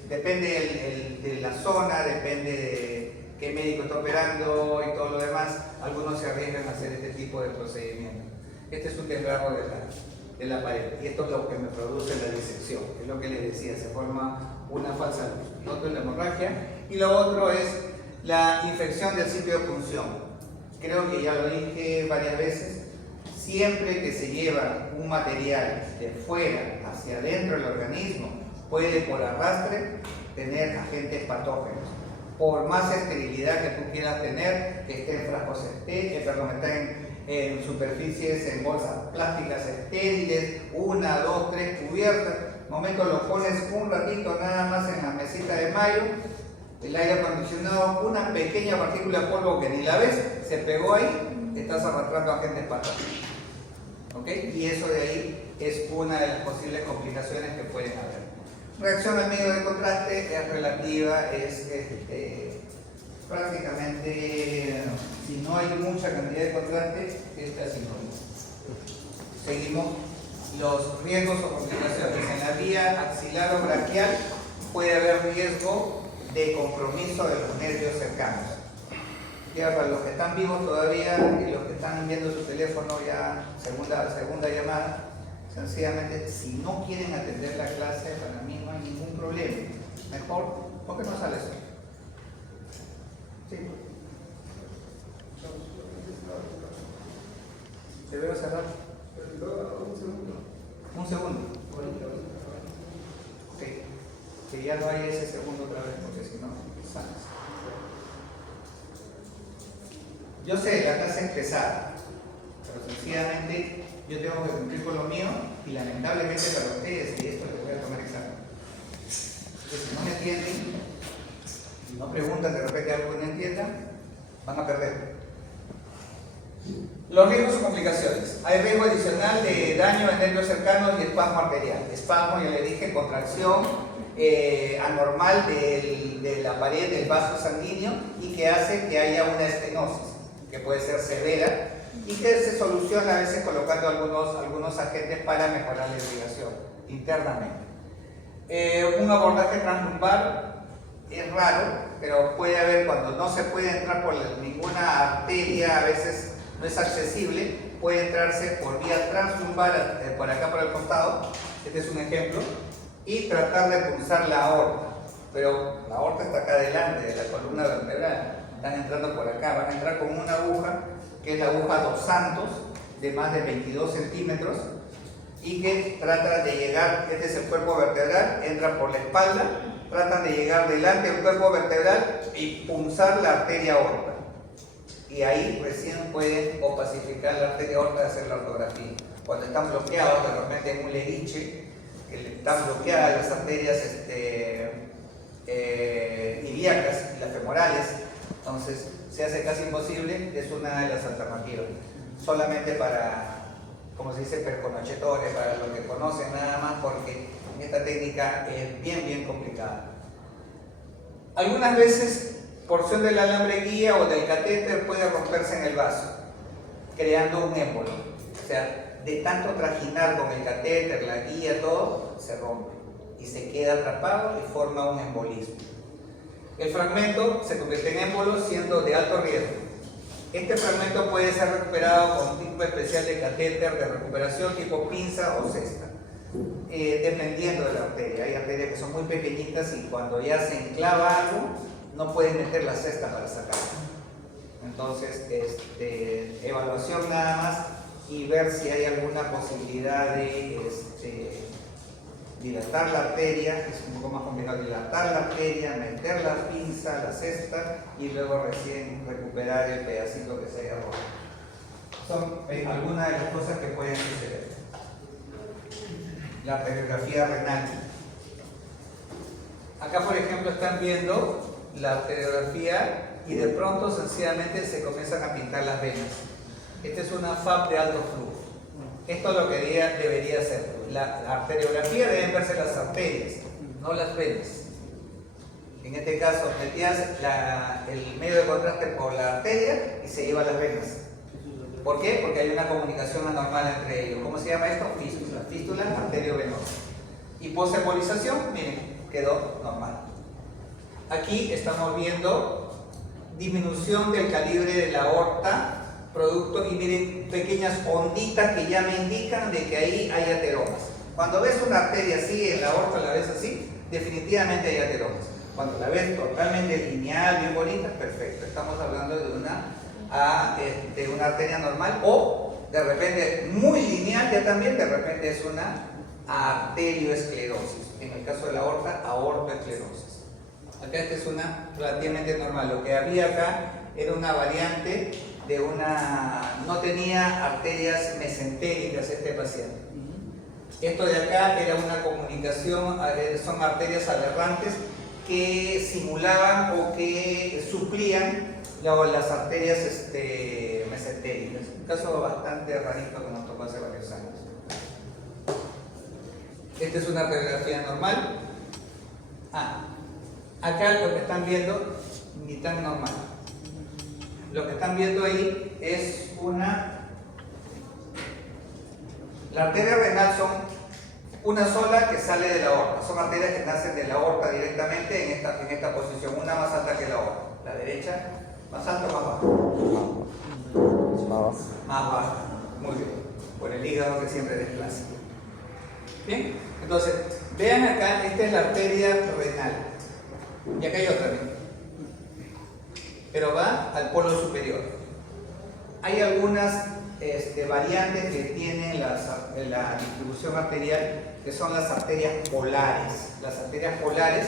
Depende de la zona, depende de qué médico está operando y todo lo demás. Algunos se arriesgan a hacer este tipo de procedimiento. Este es un desgarro de la de la pared. Y esto es lo que me produce la disección, es lo que les decía, se forma una falsa luz. Lo otro es la hemorragia y lo otro es la infección del sitio de punción. Creo que ya lo dije varias veces, siempre que se lleva un material de fuera hacia adentro del organismo, puede por arrastre tener agentes patógenos. Por más esterilidad que tú quieras tener, que esté en frascos estériles, en superficies, en bolsas plásticas estériles, 1, 2, 3 cubiertas, momento lo pones un ratito nada más en la mesita de mayo, el aire acondicionado, una pequeña partícula de polvo que ni la ves, se pegó ahí, estás arrastrando agentes patógenos. ¿Ok? Y eso de ahí es una de las posibles complicaciones que pueden haber. Reacción al medio de contraste es relativa, es prácticamente, si no hay mucha cantidad de contraste, es casi nulo. Seguimos. Los riesgos o complicaciones. En la vía axilar o braquial puede haber riesgo de compromiso de los nervios cercanos. Ya para los que están vivos todavía y los que están viendo su teléfono ya, segunda llamada, sencillamente, si no quieren atender la clase, para mí no hay ningún problema. Mejor, ¿por qué no sale eso? Sí. ¿Te veo cerrar? Un segundo. Ok. Que ya no hay ese segundo otra vez, porque si no, sales. Yo sé, la clase es pesada, pero sencillamente yo tengo que cumplir con lo mío y lamentablemente para ustedes, y esto les voy a tomar examen. Entonces, si no me entienden, si no preguntan de repente algo que no entiendan, van a perder. Los riesgos o complicaciones. Hay riesgo adicional de daño en nervios cercanos y espasmo arterial. Espasmo, ya le dije, contracción anormal de la pared del vaso sanguíneo y que hace que haya una estenosis, que puede ser severa y que se soluciona a veces colocando algunos agentes para mejorar la irrigación internamente. Un abordaje translumbar es raro, pero puede haber cuando no se puede entrar por ninguna arteria, a veces no es accesible, puede entrarse por vía translumbar, por acá por el costado, este es un ejemplo, y tratar de pulsar la aorta, pero la aorta está acá delante de la columna vertebral, están entrando por acá, van a entrar con una aguja, que es la aguja Dos Santos, de más de 22 centímetros, y que trata de llegar, este es el cuerpo vertebral, entra por la espalda, tratan de llegar delante del cuerpo vertebral y punzar la arteria aorta. Y ahí recién pueden opacificar la arteria aorta y hacer la ortografía. Cuando están bloqueados, de repente en un leriche, que están bloqueadas las arterias ilíacas y las femorales, entonces se hace casi imposible, es una de las alternativas. Solamente para, como se dice, perconochetores, para los que conocen nada más, porque esta técnica es bien complicada. Algunas veces porción del alambre guía o del catéter puede romperse en el vaso, creando un émbolo. O sea, de tanto trajinar con el catéter, la guía, todo, se rompe y se queda atrapado y forma un embolismo. El fragmento se convierte en émbolo siendo de alto riesgo. Este fragmento puede ser recuperado con un tipo especial de catéter de recuperación tipo pinza o cesta, dependiendo de la arteria. Hay arterias que son muy pequeñitas y cuando ya se enclava algo, no pueden meter la cesta para sacarla. Entonces, evaluación nada más y ver si hay alguna posibilidad de dilatar la arteria, es un poco más complicado, dilatar la arteria, meter la pinza, la cesta y luego recién recuperar el pedacito que se haya roto. Son algunas de las cosas que pueden suceder. La arteriografía renal. Acá, por ejemplo, están viendo la arteriografía y de pronto sencillamente se comienzan a pintar las venas. Esta es una FAP de alto flujo. Esto es lo que debería ser. La arteriografía deben verse las arterias, no las venas. En este caso, metías el medio de contraste por la arteria y se lleva las venas. ¿Por qué? Porque hay una comunicación anormal entre ellos. ¿Cómo se llama esto? Fístula. Fístula arteriovenosa. Y posembolización, miren, quedó normal. Aquí estamos viendo disminución del calibre de la aorta producto, y miren, pequeñas onditas que ya me indican de que ahí hay ateromas. Cuando ves una arteria así, en la aorta la ves así, definitivamente hay ateromas. Cuando la ves totalmente lineal, bien bonita, perfecto. Estamos hablando de una arteria normal, o de repente muy lineal, ya también de repente es una arterioesclerosis. En el caso de la aorta, aortoesclerosis. Acá esta es una relativamente normal. Lo que había acá era una variante de no tenía arterias mesentéricas este paciente. Esto de acá era una comunicación, son arterias aberrantes que simulaban o que suplían las arterias mesentéricas. Un caso bastante rarito que nos tocó hace varios años. Esta es una radiografía normal. Acá lo que están viendo, ni tan normal. Lo que están viendo ahí es la arteria renal son una sola que sale de la aorta. Son arterias que nacen de la aorta directamente en esta posición, una más alta que la aorta. La derecha, más alta o más baja. Más baja. Muy bien. Por el hígado que siempre desplaza. Bien. Entonces, vean acá, esta es la arteria renal. Y acá hay otra, pero va al polo superior. Hay algunas variantes que tienen la distribución arterial, que son las arterias polares. Las arterias polares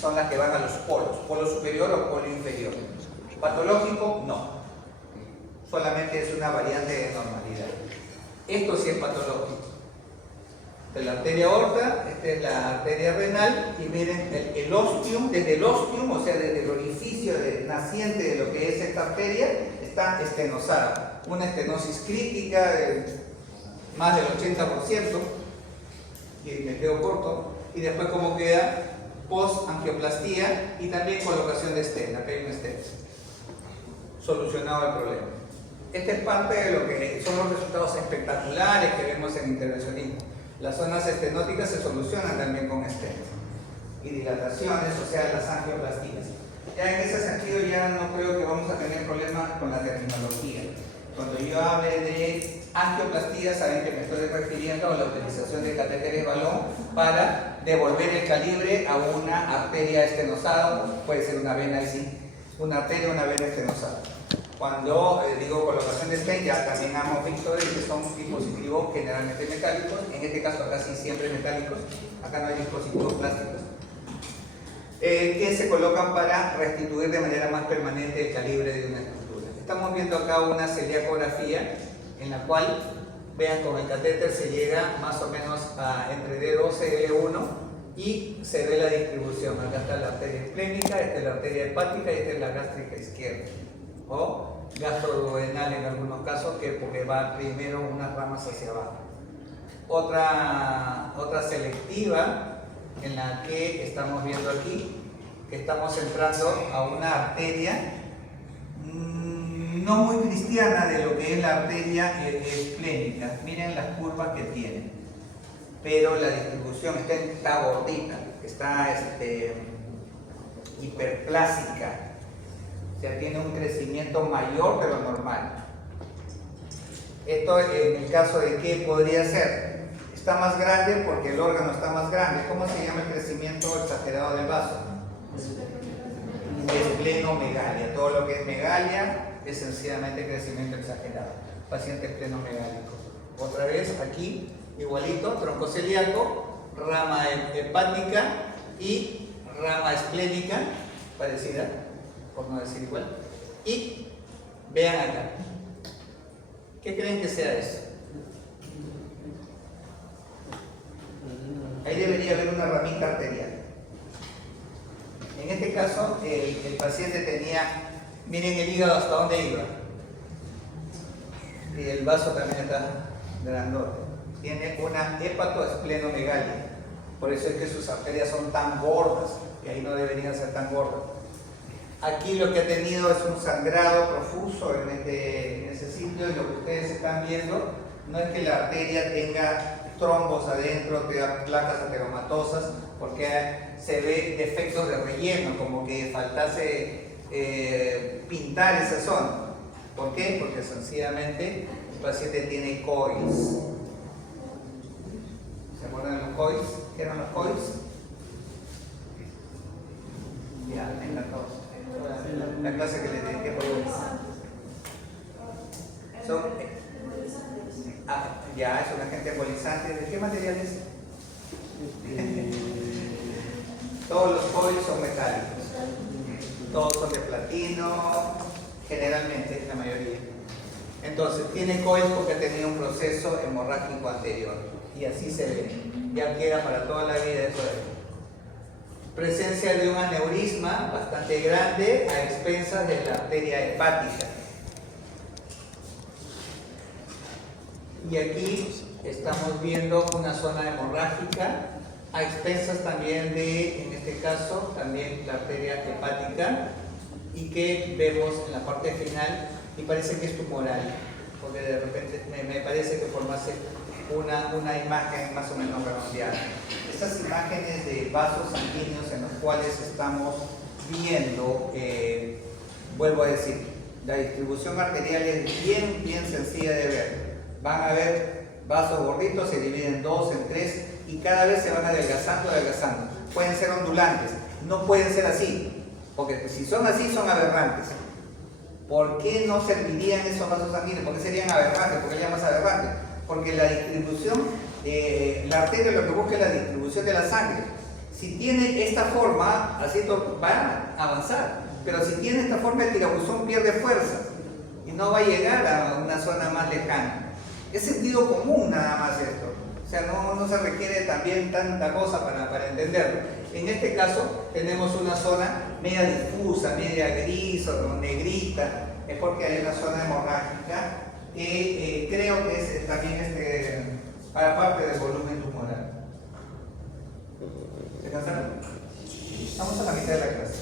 son las que van a los polos, polo superior o polo inferior. Patológico, no. Solamente es una variante de normalidad. Esto sí es patológico. De la arteria aorta, esta es la arteria renal, y miren el ostium, desde el ostium, o sea, desde el orificio naciente de lo que es esta arteria, está estenosada. Una estenosis crítica de más del 80%, y me quedo corto, y después cómo queda post-angioplastía y también colocación de stent. Acá hay un stent. Solucionado el problema. Esta es parte de lo que son los resultados espectaculares que vemos en intervencionismo. Las zonas estenóticas se solucionan también con stent y dilataciones, o sea, las angioplastías. Ya en ese sentido ya no creo que vamos a tener problemas con la terminología. Cuando yo hable de angioplastía, saben que me estoy refiriendo a la utilización de catéteres balón para devolver el calibre a una arteria estenosada, puede ser una vena y sí, una arteria o una vena estenosada. Cuando digo colocación de stent, ya también hemos visto que son dispositivos generalmente metálicos, en este caso casi siempre metálicos, acá no hay dispositivos plásticos, que se colocan para restituir de manera más permanente el calibre de una estructura. Estamos viendo acá una celiacografía en la cual, vean, con el catéter se llega más o menos a entre D12 y D1 y se ve la distribución. Acá está la arteria esplénica, esta es la arteria hepática y esta es la gástrica izquierda, o gastroduodenal en algunos casos, porque va primero unas ramas hacia abajo. Otra selectiva en la que estamos viendo aquí, que estamos entrando a una arteria no muy cristiana de lo que es la arteria esplénica. Miren las curvas que tiene, pero la distribución está gordita, está hiperplásica. O sea, tiene un crecimiento mayor de lo normal. Esto en el caso de que podría ser, está más grande porque el órgano está más grande. ¿Cómo se llama el crecimiento exagerado del vaso? Esplenomegalia. Todo lo que es megalia es sencillamente crecimiento exagerado. Paciente esplenomegálico. Otra vez aquí, igualito, tronco celíaco, rama hepática y rama esplénica, parecida, por no decir igual. Y vean acá. ¿Qué creen que sea eso? Ahí debería haber una ramita arterial. En este caso, el paciente tenía, miren el hígado hasta dónde iba. Y el vaso también está grandote. Tiene una hepatoesplenomegalia. Por eso es que sus arterias son tan gordas, que ahí no deberían ser tan gordas. Aquí lo que ha tenido es un sangrado profuso en ese sitio, y lo que ustedes están viendo no es que la arteria tenga trombos adentro, tenga placas ateromatosas, porque se ve defectos de relleno, como que faltase pintar esa zona. ¿Por qué? Porque sencillamente el paciente tiene coils. ¿Se acuerdan de los coils? ¿Qué eran los coils? Ya, en la clase que les dediqué por hoy. Son, ya, es un agente embolizante. ¿De qué material es? Todos los coils son metálicos. Todos son de platino, generalmente, la mayoría. Entonces, tiene coils porque ha tenido un proceso hemorrágico anterior. Y así se ve. Ya queda para toda la vida eso de presencia de un aneurisma bastante grande a expensas de la arteria hepática. Y aquí estamos viendo una zona hemorrágica a expensas también de, en este caso, también la arteria hepática, y que vemos en la parte final y parece que es tumoral, porque de repente me parece que formase una imagen más o menos redondeada. Estas imágenes de vasos sanguíneos en los cuales estamos viendo, vuelvo a decir, la distribución arterial es bien sencilla de ver. Van a ver vasos gorditos, se dividen en 2, en 3 y cada vez se van adelgazando. Pueden ser ondulantes, no pueden ser así, porque si son así son aberrantes. ¿Por qué no servirían esos vasos sanguíneos? ¿Por qué serían aberrantes? ¿Por qué llamas aberrantes? Porque la distribución, la arteria lo que busca es la distribución de la sangre. Si tiene esta forma, así va a avanzar, pero si tiene esta forma el tirabuzón pierde fuerza y no va a llegar a una zona más lejana. Es sentido común nada más esto. O sea, no se requiere también tanta cosa para entenderlo. En este caso tenemos una zona media difusa, media gris o negrita. Es porque hay una zona hemorrágica. Creo que es también para parte del volumen tumoral. ¿Se cansaron? Estamos a la mitad de la clase.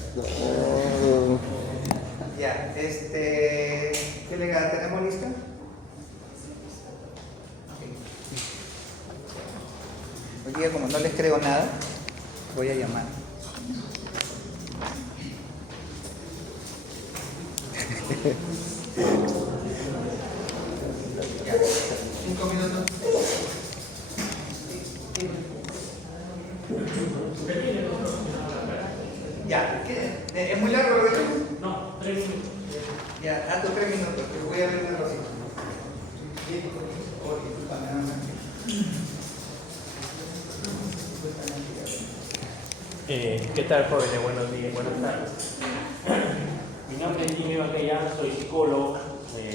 Ya, ¿qué legado tenemos lista? Hoy día, como no les creo nada, voy a llamar. Ya, 5 minutos. Ya, ¿es muy largo lo que tengo? No, 3 minutos. Ya, a tus 3 minutos, que voy a ver una cosita. ¿Qué tal, jóvenes? Buenos días, buenas tardes. Mi nombre es Jimmy Bacallán, soy psicólogo.